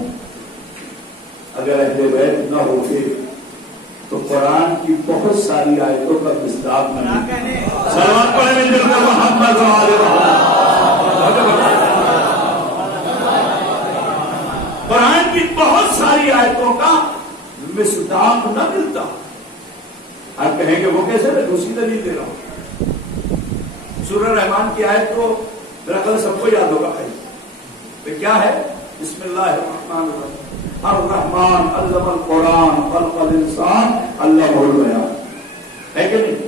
اگر اہل بیت نہ ہوتے تو قرآن کی بہت ساری آیتوں کا مصداق نہ سلام پڑھنے دل کا محمد قرآن کی بہت ساری آیتوں کا مصداق نہ ملتا. آپ کہیں کہ وہ کیسے؟ میں دوسری دلیل دے رہا ہوں. سورہ رحمان کی آیت کو میرا کل سب کو یاد ہوگا بھائی کیا ہے؟ بسم اللہ الرحمن الرحیم، الرحمن علم القرآن خلق الانسان علمہ البیان، ہے کہ نہیں؟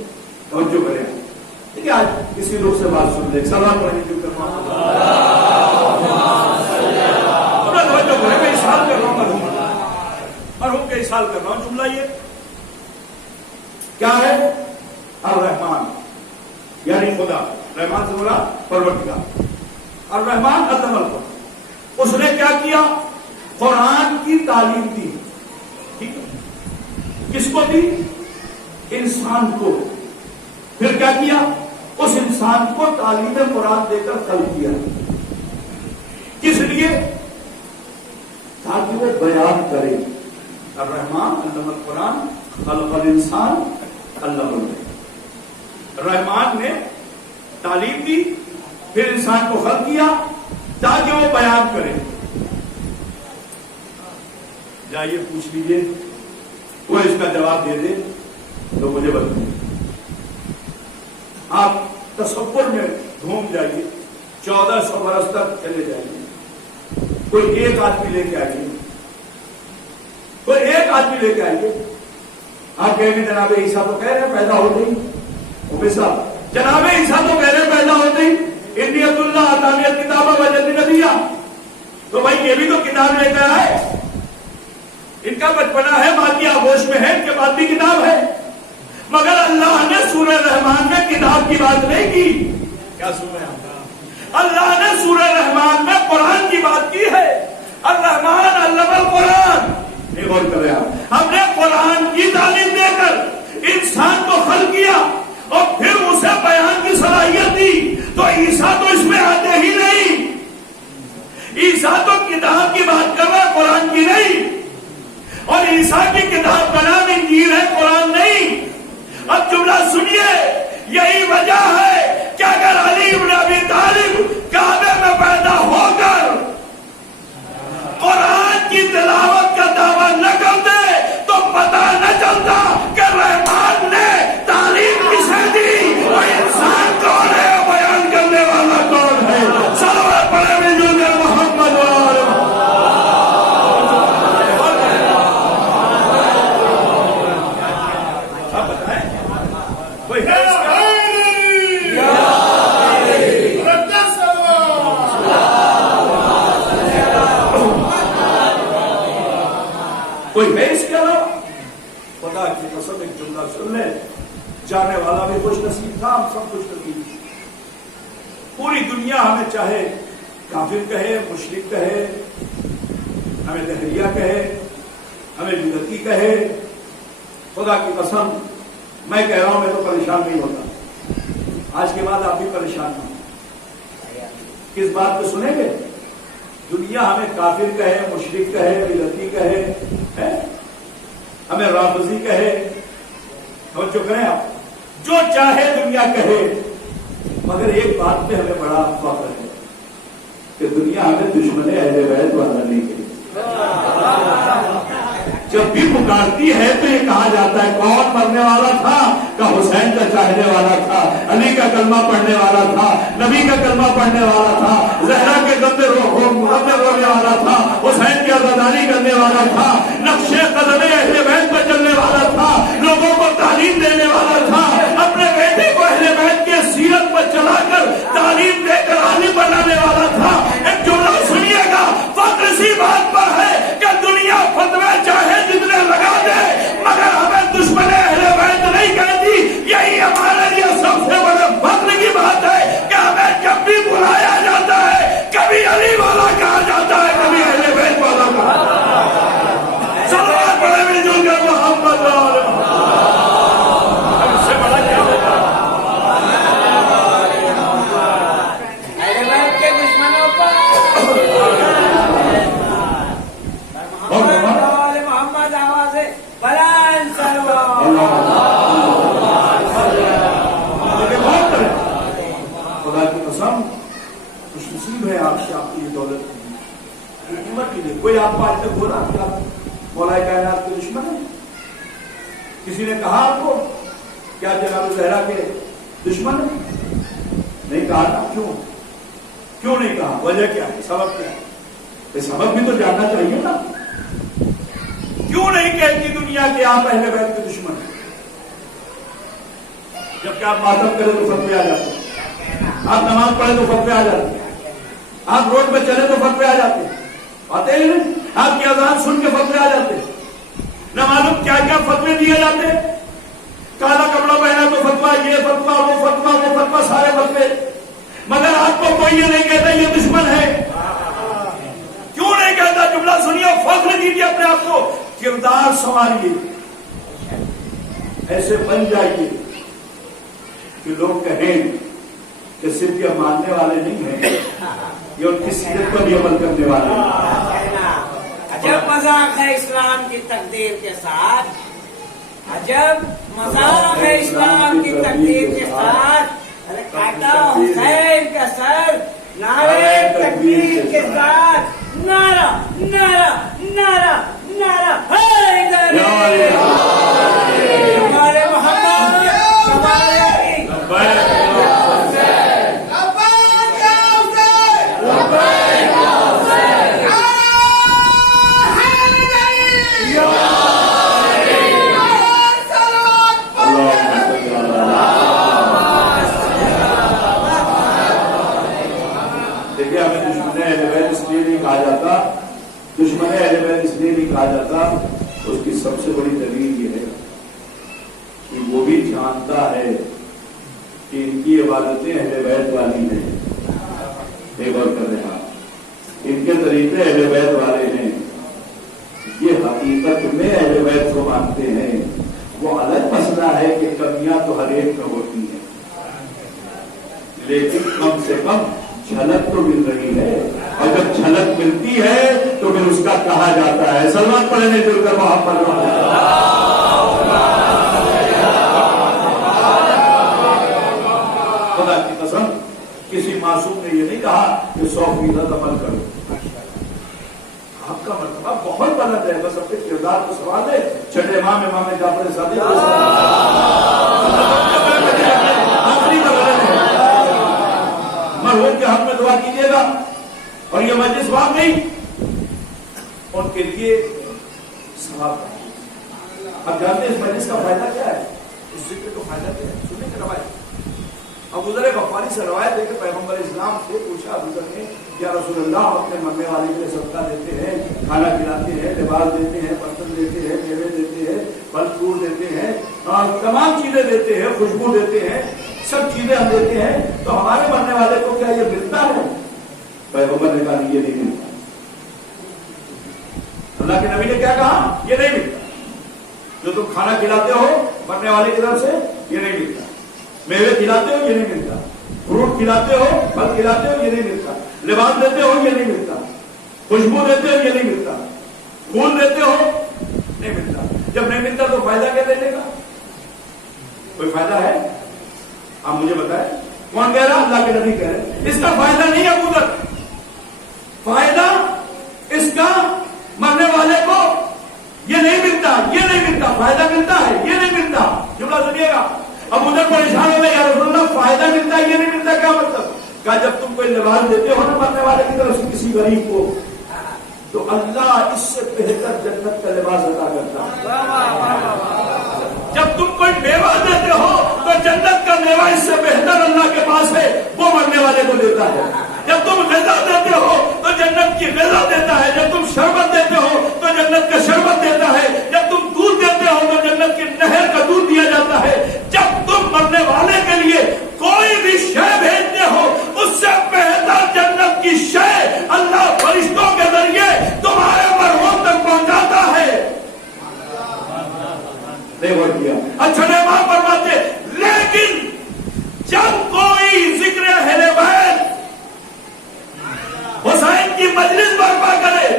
توجہ کریں، ٹھیک ہے؟ آج کسی لوگ سے بات سن لیں، سلام علیکم توجہ کریں، میں اشار کر رہا ہوں، مرحوم کے اشار کر رہا ہوں، جملہ یہ کیا ہے؟ الرحمن یعنی خدا، رحمان سے بولا پروردگار، الرحمن علم القرآن، اس نے کیا کیا؟ قرآن کی تعلیم دی، ٹھیک ہے؟ کس کو دی؟ انسان کو۔ پھر کیا کیا؟ اس انسان کو تعلیم قرآن دے کر خلق کیا، کس لیے؟ تاکہ وہ بیان کرے، الرحمن علم القرآن خلق الانسان علمہ البیان، رحمان نے تعلیم دی، پھر انسان کو خلق کیا تاکہ وہ بیان کرے۔ جائیے پوچھ لیجیے، کوئی اس کا جواب دے دے تو مجھے بتائیے۔ آپ تصور میں گھوم جائیے، 1400 برس تک چلے جائیے، کوئی ایک آدمی لے کے آئیے، کوئی ایک آدمی لے کے آئیے، آپ کہیں گے جناب عیسیٰ تو کہہ رہے پیدا ہو گئی، وہ صاحب جناب عیسیٰ تو کہہ رہے پیدا ہو گئی، انیت اللہ عطانیت کتابہ وجد نبیہ، تو بھائی یہ بھی تو کتاب لے کر آئے، ان کا بچپنا ہے، باقی آغوش میں ہے، ان کے بعد بھی کتاب ہے، مگر اللہ نے سورہ رحمان میں کتاب کی بات نہیں کی۔ کیا سورہ اللہ نے سورہ رحمان میں قرآن کی بات کی ہے، الرحمن علم القرآن، نہیں غور کر رہے آپ، ہم نے قرآن کی تعلیم دے کر انسان کو خلق کیا اور پھر اسے بیان کی صلاحیت دی، تو عیسیٰ تو اس میں آتے ہی نہیں، عیسیٰ تو کتاب کی بات کر رہا ہے، قرآن کی نہیں، اور عیسیٰ کی کتاب کا نام انجیل ہے، قرآن نہیں۔ اب جملہ سنیے، یہی وجہ ہے کہ اگر علی بن ابی طالب کعبے میں پیدا ہو کر قرآن کی تلاوت کا دعویٰ نہ کرتے تو پتہ نہ چلتا کہ رحمان نے تعلیم کسے دی، وہ انسان کون ہے، بیان کرنے والا کون ہے۔ صلوات پڑھے مل جل کر محمد کوئی ہے اس کے علاوہ؟ خدا کی قسم ایک جملہ سن لے، جانے والا بھی خوش نصیب تھا، ہم سب خوش نصیب۔ پوری دنیا ہمیں چاہے کافر کہے، مشرک کہے، ہمیں دہریہ کہے، ہمیں بدعتی کہے، خدا کی قسم میں کہہ رہا ہوں میں تو پریشان نہیں ہوتا، آج کے بعد آپ بھی پریشان ہوں۔ کس بات پہ سنیں گے؟ دنیا ہمیں کافر کہے، مشرک کہے، بدعتی کہے، ہمیں رافضی کہے، اور جو کہیں آپ جو چاہے دنیا کہے، مگر ایک بات پہ ہمیں بڑا فخر ہے کہ دنیا ہمیں دشمن اہل بیت والا نہیں کہے۔ جب بھی پکارتی ہے تو یہ کہا جاتا ہے کون مرنے والا تھا؟ کہ حسین کا چاہنے والا تھا، علی کا کلمہ پڑھنے والا تھا، نبی کا کلمہ پڑھنے والا تھا، زہرا کے غم میں رونے والا تھا، حسین کی عزاداری کرنے والا تھا، نقش قدم اہل بیت پر چلنے والا تھا، لوگوں کو تعلیم دینے والا تھا، اپنے بیٹے کو اہل بیت کے سیرت پر چلا کر تعلیم دے کر عالم بنانے والا تھا۔ ایک جملہ سنیے گا، فخر اسی بات پر ہے کہ دنیا فتوے چاہے جتنے لگا دے مگر ہمیں دشمن اہل بیت نہیں کہتی۔ یہی ہمارے لیے سب سے بڑے فخر کی بات ہے کہ ہمیں جب بھی بلایا جاتا ہے کبھی علی والا کہا جاتا ہے، کبھی اہل بیت والا کہا جاتا ہے۔ صلوات پڑھے مل جل کر محمد سے بڑا کیا ہوتا ہے؟ اہل بیت کے دشمنوں پر محمد آواز ہے بلند خدا کی قسم خوش نصیب ہے آپ سے، آپ کی یہ دولت کی قیمت کی نہیں۔ کوئی آپ کو آج تک بولا کہ آپ مولا کائنات کے دشمن ہیں؟ کسی نے کہا آپ کو کیا جناب زہرا کے دشمن ہیں؟ نہیں کہا تھا۔ کیوں؟ کیوں نہیں کہا؟ وجہ کیا ہے؟ سبب کیا ہے؟ یہ سبب بھی تو جاننا چاہیے نا. کیوں نہیں کہتی دنیا کہ آپ اہل بیت کے دشمن ہیں؟ جبکہ آپ ماتم کرے تو فتوے آ جاتے ہیں، آپ نماز پڑھے تو فتوے آ جاتے ہیں، آپ روڈ پہ چلے تو فتوے آ جاتے ہیں، آتے ہیں نا؟ آپ کی اذان سن کے فتوے آ جاتے ہیں، نہ معلوم کیا کیا فتوے دیے جاتے ہیں. کالا کپڑا پہنا تو فتوا، یہ فتوا، وہ فتوا، وہ فتوا، سارے فتوے. مگر آپ کو کوئی یہ نہیں کہتا یہ دشمن ہے. کیوں نہیں کہتا؟ جملہ سنیے، فخر دیجیے اپنے آپ کو، کردار سنواریے، ایسے بن جائیے کہ لوگ کہیں کہ صرف یہ ماننے والے نہیں ہیں، یہ ان کی سیرت پر بھی عمل کرنے والے ہیں. عجب مذاق ہے اسلام کی تقدیر کے ساتھ، عجب مذاق ہے اسلام کی تقدیر کے ساتھ. کہتا حسین کا سر نعرے تکبیر کے ساتھ، نعرہ نعرہ نعرہ نعرہ حیدر، ہمارے محمد، ہمارے دشمن اہل بیت اس لیے نہیں کہا جاتا، اس کی سب سے بڑی دلیل یہ ہے کہ وہ بھی جانتا ہے کہ ان کی عبادتیں اہل بیت والی ہیں. ایک اور کر رہے ہیں، ان کے طریقے اہل بیت والے ہیں، یہ حقیقت میں اہل بیت کو مانتے ہیں. وہ الگ مسئلہ ہے کہ کمیاں تو ہر ایک میں ہوتی ہیں، لیکن کم سے کم جھلک تو مل رہی ہے، اور جب جھلک ملتی ہے تو پھر اس کا کہا جاتا ہے. سلمان پڑھے نے جل کر وہاں پر خدا کی قسم کسی معصوم نے یہ نہیں کہا کہ 100% عمل کرو. آپ کا مرتبہ بہت بلند ہے، بس اپنے کردار کو سوال ہے. چھٹے امام جعفر صادق آخری مرحلہ ہے، مرحوم کے حق میں دعا کیجیے گا. اور یہ مجلس واقعی ان کے لیے ثواب ہے. اب جانتے ہیں اس مجلس کا فائدہ کیا ہے؟ اس ذکر کا فائدہ کیا ہے؟ سننے کی روایت. ابو ذر غفاری سے روایت ہے کہ پیغمبر اسلام سے پوچھا ابو ذر نے، یا رسول اللہ، ہم اپنے مرنے والے کے لیے صدقہ دیتے ہیں، کھانا کھلاتے ہیں، لباس دیتے ہیں، برتن دیتے ہیں، میوے دیتے ہیں، پھل پھول دیتے ہیں، تمام چیزیں دیتے ہیں، خوشبو دیتے ہیں، سب چیزیں ہم دیتے ہیں، تو ہمارے مرنے والے کو کیا یہ ملتا ہے؟ پیغمبر نے کہا یہ نہیں ملتا. اللہ کے نبی نے کیا کہا؟ یہ نہیں ملتا. جو تم کھانا کھلاتے ہو مرنے والے کی طرف سے یہ نہیں ملتا، میوے کھلاتے ہو یہ نہیں ملتا، فروٹ کھلاتے ہو، پھل کھلاتے ہو یہ نہیں ملتا، لباس دیتے ہو یہ نہیں ملتا، خوشبو دیتے ہو یہ نہیں ملتا، پھول دیتے ہو نہیں ملتا. جب نہیں ملتا تو فائدہ کیا دینے کا؟ کوئی فائدہ ہے؟ آپ مجھے بتائیں. کون کہہ رہا؟ اللہ کے نبی کہہ رہے. اس کا فائدہ نہیں ہے ابو ذر، فائدہ اس کا مرنے والے کو یہ نہیں ملتا، یہ نہیں ملتا. فائدہ ملتا ہے، یہ نہیں ملتا. جملہ سنیے گا. ابو ذر پریشان ہو گئے، یا رسول اللہ فائدہ ملتا ہے یہ نہیں ملتا، کیا مطلب؟ کہا جب تم کوئی لباس دیتے ہو نا مرنے والے کی طرف سے کسی غریب کو، تو اللہ اس سے بہتر جنت کا لباس عطا کرتا ہے. جب تم کوئی میوہ دیتے ہو تو جنت کا میوہ اس سے بہتر اللہ کے پاس ہے، وہ مرنے والے کو دیتا ہے. جب تم غذا دیتے ہو تو جنت کی غذا دیتا ہے. جب تم شربت دیتے ہو تو جنت کا شربت دیتا ہے. جب تم دودھ دیتے ہو تو جنت کی نہر کا دودھ دیا جاتا ہے. جب تم مرنے والے کے لیے کوئی بھی شے بھیجتے ہو، اس سے بہتر جنت کی شے اللہ فرشتوں کے ذریعے تمہارے مرحوم تک پہنچاتا ہے. اچھا ماں فرماتے، لیکن جب کوئی ذکر اہل بیت حسین کی مجلس برپا کرے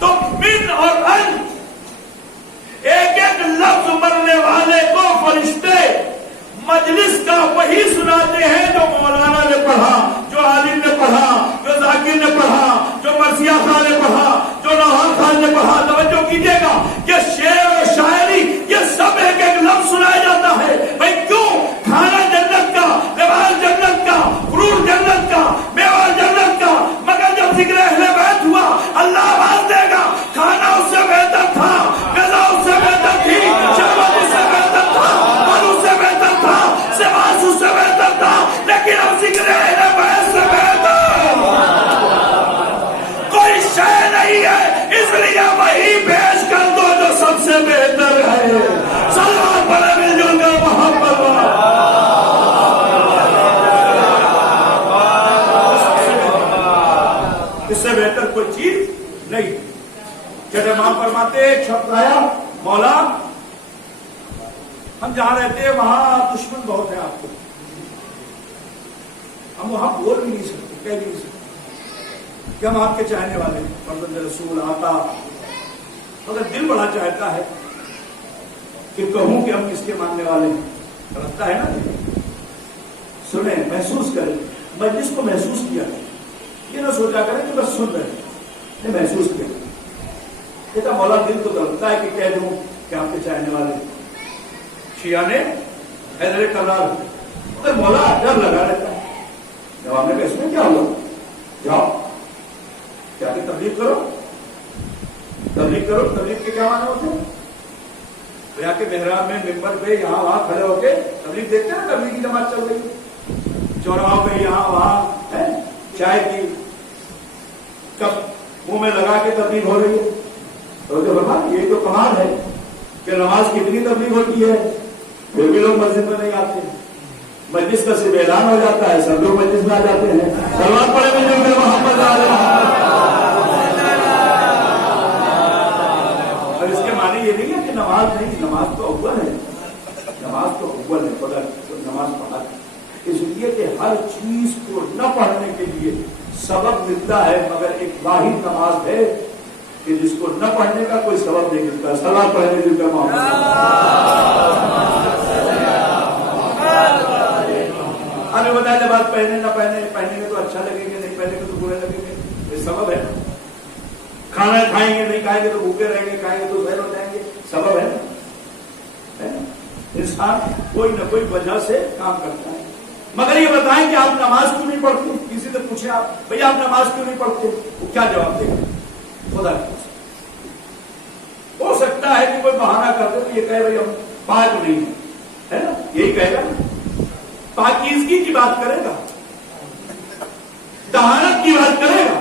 تو من اور ان ایک ایک لفظ مرنے والے کو فرشتے مجلس کا وہی سناتے ہیں جو مولانا نے پڑھا، جو عالم نے پڑھا، جو ذاکر نے پڑھا، جو مرثیہ خان نے پڑھا، جو نوحان خان نے پڑھا. توجہ کیجیے گا، یہ شعر اور شاعری یہ سب ایک ایک لفظ سنایا جاتا ہے. بھائی کیوں؟ کھانا جنت کا، لباس جنت کا، فروٹ جنت کا، میوہ مولا ہم جہاں رہتے ہیں وہاں دشمن بہت ہیں آپ کو، ہم وہاں بول بھی نہیں سکتے، کہہ بھی نہیں سکتے کہ ہم آپ کے چاہنے والے ہیں، فرزند رسول آقا، مگر دل بڑا چاہتا ہے کہ کہوں کہ ہم کس کے ماننے والے ہیں، رکھتا ہے نا، سنیں، محسوس کریں، مجلس کو محسوس کیا کریں، یہ نہ سوچا کریں کہ بس سن رہے ہیں، محسوس کیا کریں، کہتا مولا دل تو دلتا ہے کہ کہہ دوں کہ آپ کے چاہنے والے ہیں۔ شیعہ نے حیدر کرار، مگر مولا ڈر لگا رہتا ہے، جواب نے کہا اس میں کیا ہوا، جاؤ کیا کہ تبلیغ کرو، تبلیغ کرو، تبلیغ کے کیا معنی ہوتے ہیں، یا کہ محراب میں ممبر پہ یہاں وہاں کھڑے ہو کے تبلیغ دیکھتے ہیں نا، تبلیغ کی جماعت چل رہی ہے، چوراہوں پہ یہاں وہاں چائے کی کپ منہ میں لگا کے تبلیغ ہو رہی ہے، تو یہ تو کمال ہے کہ نماز کتنی تبلیغ ہوتی ہے، پھر بھی لوگ مسجد میں نہیں آتے، مجلس کا صرف اعلان ہو جاتا ہے، سب لوگ مجلس میں آ جاتے ہیں، صلوات پڑھے مجھے محمد اور اس کے معنی یہ نہیں ہے کہ نماز نہیں، نماز تو اول ہے، نماز تو اول ہے، خدا نماز پڑھا، اس لیے کہ ہر چیز کو نہ پڑھنے کے لیے سبب ملتا ہے، مگر ایک واحد نماز ہے کہ جس کو نہ پڑھنے کا کوئی سبب نہیں ملتا، صلوات پڑھے مجھے محمد۔ ابھی بتایا جب بات پہنے نہ پہنے، پہنیں گے تو اچھا لگیں گے، نہیں پہنے گے تو برے لگیں گے، یہ سبب ہے، کھانا کھائیں گے نہیں کھائیں گے تو بھوکے رہیں گے، کھائیں گے تو زہر ہو جائیں گے، سبب ہے نا، انسان کوئی نہ کوئی وجہ سے کام کرتا ہے، مگر یہ بتائیں کہ آپ نماز کیوں نہیں پڑھتے، کسی سے پوچھیں آپ بھئی آپ نماز کیوں نہیں پڑھتے، وہ کیا جواب دے گا، خدا ہو سکتا ہے کہ کوئی بہانہ کر دے تو یہ کہے بھئی ہم پاک نہیں ہیں، ہے نا، یہی کہے گا، پاکیزگی کی بات کرے گا، طہارت کی بات کرے گا،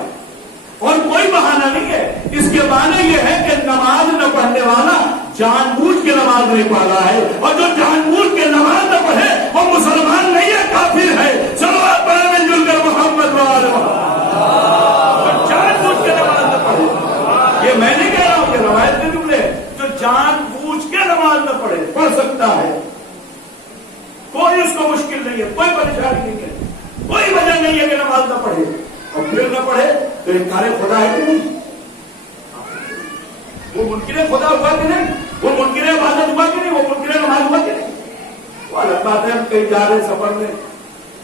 اور کوئی بہانہ نہیں ہے، اس کے معنی یہ ہے کہ نماز نہ پڑھنے والا جان بوجھ کے نماز نہیں پڑھ رہا ہے، اور جو جان بوجھ کے نماز نہ پڑھے وہ مسلمان نہیں ہے، کافر ہے، صلوات پڑھے میں جل کر محمد والے جان بوجھ کے نماز نہ پڑھے، یہ میں نہیں کہہ رہا ہوں کہ روایت میں جملے، جو جان بوجھ کے نماز نہ پڑھے پڑھ سکتا ہے، کوئی اس کو مشکل نہیں ہے، کوئی پریشانی نہیں ہے، کوئی وجہ نہیں ہے کہ نماز نہ پڑھے، اور پھر نہ پڑھے تو انکار خدا ہے کہ نہیں، وہ منکر خدا ہوا کہ نہیں، وہ منکر عبادت ہوا کہ نہیں، وہ منکر نماز ہوا کہ نہیں، وہ الگ بات ہے، ہم کہیں جا رہے سفر میں،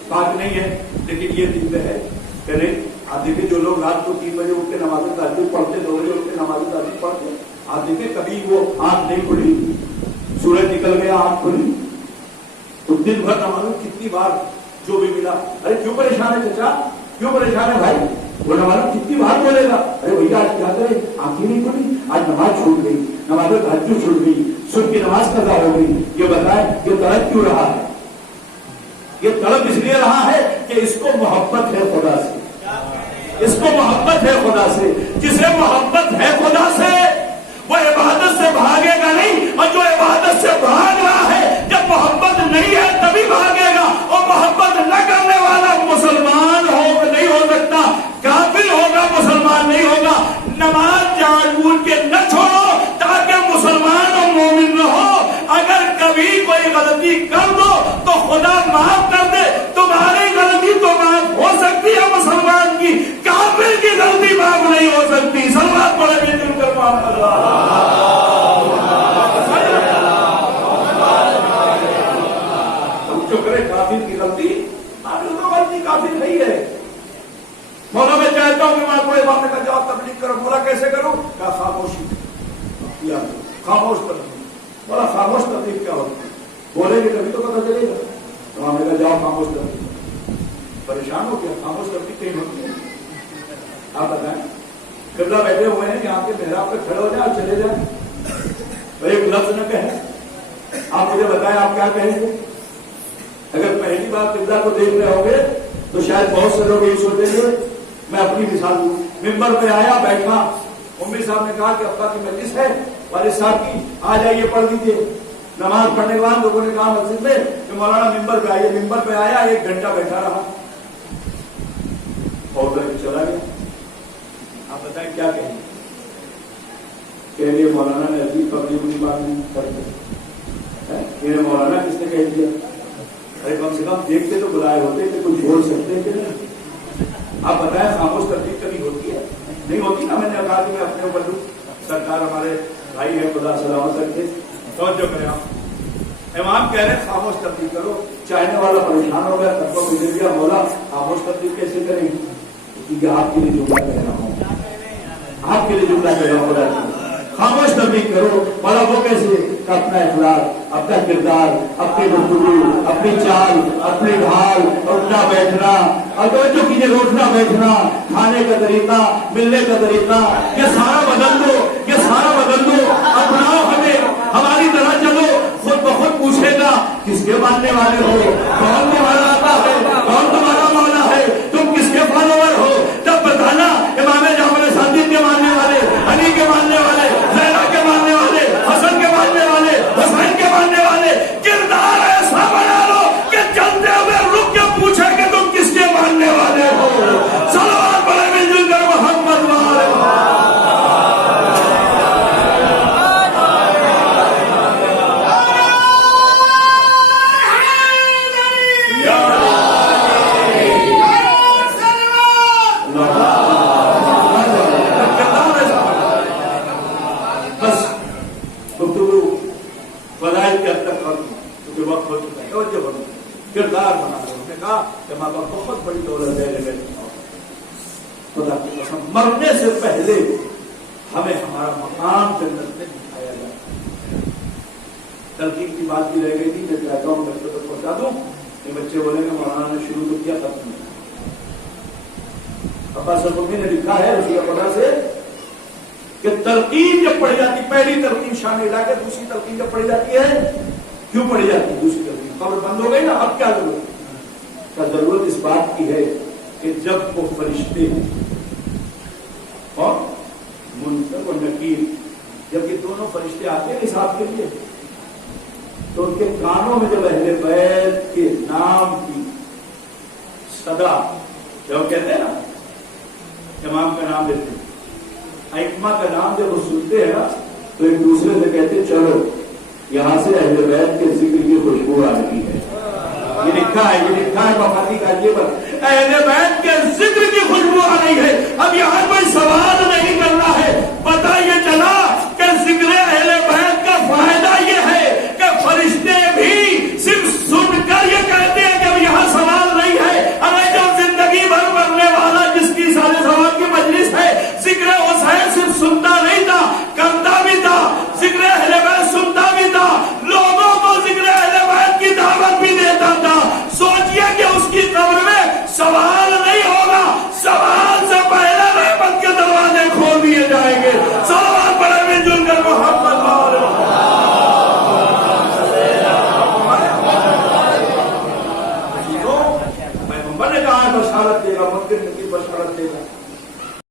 بات نہیں ہے، لیکن یہ دل میں ہے کہ نہیں، آپ دیکھیں جو لوگ رات کو 3 بجے اٹھ کے نماز تہجد پڑھتے، 2 بجے اٹھ کے نماز تہجد پڑھتے، آپ دیکھیں کبھی وہ آنکھ نہیں کھلی، سورج نکل گیا آنکھ کھلی، تو دن بھر نماز کتنی بار جو بھی ملا، ارے کیوں پریشان ہے چچا، کیوں پریشان ہے بھائی، وہ نماز کتنی بار بولے گا، ارے بھیا آج کیا کرے، آنکھیں نہیں کھلی، آج نماز چھوٹ گئی، نماز تہجد چھوٹ گئی، صبح کی نماز قضا ہو گئی، یہ بتائیں یہ طلب کیوں رہا ہے، یہ طلب اس لیے رہا ہے کہ اس کو محبت ہے خدا سے، اس کو محبت ہے خدا سے، جسے محبت ہے خدا سے وہ عبادت سے بھاگے گا نہیں، اور جو عبادت سے بھاگ رہا ہے جب محبت نہیں ہے تبھی بھاگے گا، اور محبت نہ کرنے والا مسلمان نہیں ہو سکتا، کافر ہوگا، مسلمان نہیں ہوگا، نماز جان بوجھ کے نہ چھوڑو تاکہ مسلمان اور مومن نہ ہو، اگر کبھی کوئی غلطی کر دو تو خدا معاف کر دے، تمہاری غلطی تو معاف ہو سکتی ہے مسلمان کی، کافر کی غلطی معاف نہیں ہو سکتی، صلوات پڑھے بھی دل کر محمد کافر کی غلطی، غلطی کافر نہیں ہے، مولا میں چاہتا ہوں کہ میں کوئی بات کا جواب تبلیغ کروں، مولا کیسے کروں، کیا خاموشی، خاموش تبلیغ، مولا خاموش تبلیغ کیا ہوتی ہے، بولے گے کبھی تو پتہ چلے گا، تو ہمیں کا جواب خاموش تبلیغ، پریشان ہو گیا، خاموش تبلیغ کہیں ہوتی ہے، آپ بتائیں، قبلہ بیٹھے ہوئے ہیں یہاں کے محراب پہ کھڑے ہو جائیں اور چلے جائیں، ایک لفظ نہ کہیں، آپ مجھے بتائیں آپ کیا کہیں گے، اگر پہلی بار قبلہ کو دیکھ رہے ہوں گے تو شاید بہت سے لوگ یہی سوچیں گے، میں اپنی مثال دوں، ممبر پہ آیا بیٹھا، امی صاحب نے کہا کہ ابا کی مجلس ہے، والد صاحب کی، آ جائیے پڑھ لیجیے، نماز پڑھنے کے بعد لوگوں نے کہا مسجد میں کہ مولانا ممبر پہ آئیے، ممبر پہ آیا 1 گھنٹہ بیٹھا رہا اور چلا گیا، آپ بتائیں کیا کہیں گے، کہ یہ مولانا نے عجیب پبلک بات نہیں کرتے، یہ مولانا کس نے کہہ دیا؟ ارے کم سے کم دیکھتے تو بلائے ہوتے کہ کچھ بول سکتے کہ نہیں؟ آپ بتائیں خاموش تبلیغ کبھی ہوتی ہے؟ نہیں ہوتی نا. میں نے کہا کہ میں اپنے اوپر لوں، سرکار ہمارے بھائی ہے، خدا سلامت رکھے. توجہ کریں آپ، امام کہہ رہے ہیں خاموش تبلیغ کرو. چاہنے والا پریشان ہو گیا، تب کو گزر گیا، مولا خاموش تبلیغ کیسے کریں گے؟ کیونکہ آپ کے لیے جملہ کہہ رہا ہوں، آپ کے لیے جملہ کہہ رہا ہوں. خاموش تبلیغ کرو. مولا وہ کیسے؟ اپنا اخلاق، اپنا کردار، اپنی گفتگو، اپنی چال، اپنی ڈھال، اٹھنا بیٹھنا، اور توجہ کیجیے، اٹھنا بیٹھنا، کھانے کا طریقہ، ملنے کا طریقہ، یہ سارا بدل دو، یہ سارا بدل دو. اپناؤ ہمیں، ہماری طرح چلو. خود بخود پوچھے گا کس کے ماننے والے ہو، کون تمہارا آقا ہے، کون تمہارا مولا ہے، تم کس کے فالوور ہو. تب بتانا امام جعفر صادق کے ماننے والے، علی کے ماننے والے، زینب کے ماننے والے، حسن کے ماننے والے، حسین کے ماننے والے. کردار ایسا بنا لو کہ چلتے ہوئے رک کے پوچھے کہ تم کس کے ماننے والے ہو. صلوات پڑھے مل جل کر محمد والے. کردار بنا لو. نے کہا کہ ماں باپ بہت بڑی دولت ہے، خدا کی قسم مرنے سے پہلے ہمیں ہمارا مقام جنت میں دکھایا جائے. تلقین کی بات بھی رہ گئی تھی، میں چاہتا ہوں بچوں تک پہنچا دوں. یہ بچے بولیں گے مولانا نے شروع تو کیا ختم نہیں. ابا سرگومی نے لکھا ہے رضی اللہ سے کہ تلقین جب پڑھی جاتی، پہلی تلقین شامل علاقے، دوسری تلقین جب پڑھی جاتی ہے، کیوں پڑھی جاتی ہے دوسری تلقین؟ خبر بند ہو گئی نا، اب کیا ضرورت کا ضرورت اس بات کی ہے کہ جب وہ فرشتے اور منکر و نکیر، جب یہ دونوں فرشتے آتے ہیں حساب کے لیے، تو ان کے کانوں میں جب اہل بیت کے نام کی صدا، جب کہتے ہیں نا امام کا نام لیتے ہیں، ائمہ کا نام جب وہ سنتے ہیں نا، تو ایک دوسرے سے کہتے ہیں چلو یہاں سے اہل بیت کے ذکر کی خوشبو آ رہی ہے. یہ لکھا ہے، یہ لکھا ہے مفادی کا یہ پر اہل بیت کے ذکر کی خوشبو آ رہی ہے. اب یہاں کوئی سوال نہیں کرنا ہے، پتہ یہ چلا کہ ذکر اہل بیت کا فائدہ یہ ہے کہ فرشتے بھی صرف سن کر یہ کہتے ہیں کہ اب یہاں سوال نہیں ہے. ارے جو زندگی بھر مرنے والا جس کی سارے سوال کی مجلس ہے، ذکر حسین صرف سنتا نہیں تھا، کرتا بھی تھا. ذکر اہل بیت سنتا بھی تھا، لوگوں کو ذکر اہل بیت کی دعوت بھی دیتا تھا. سوچئے کہ اس کی قبر میں سوال نہیں ہوگا، سوال سے پہلے رحمت کے دروازے کھول دیے جائیں گے. سوال پڑے مل جل کر محمد پیغمبر نے کہا بشارت دے گا، ممکن کی بشارت دے گا.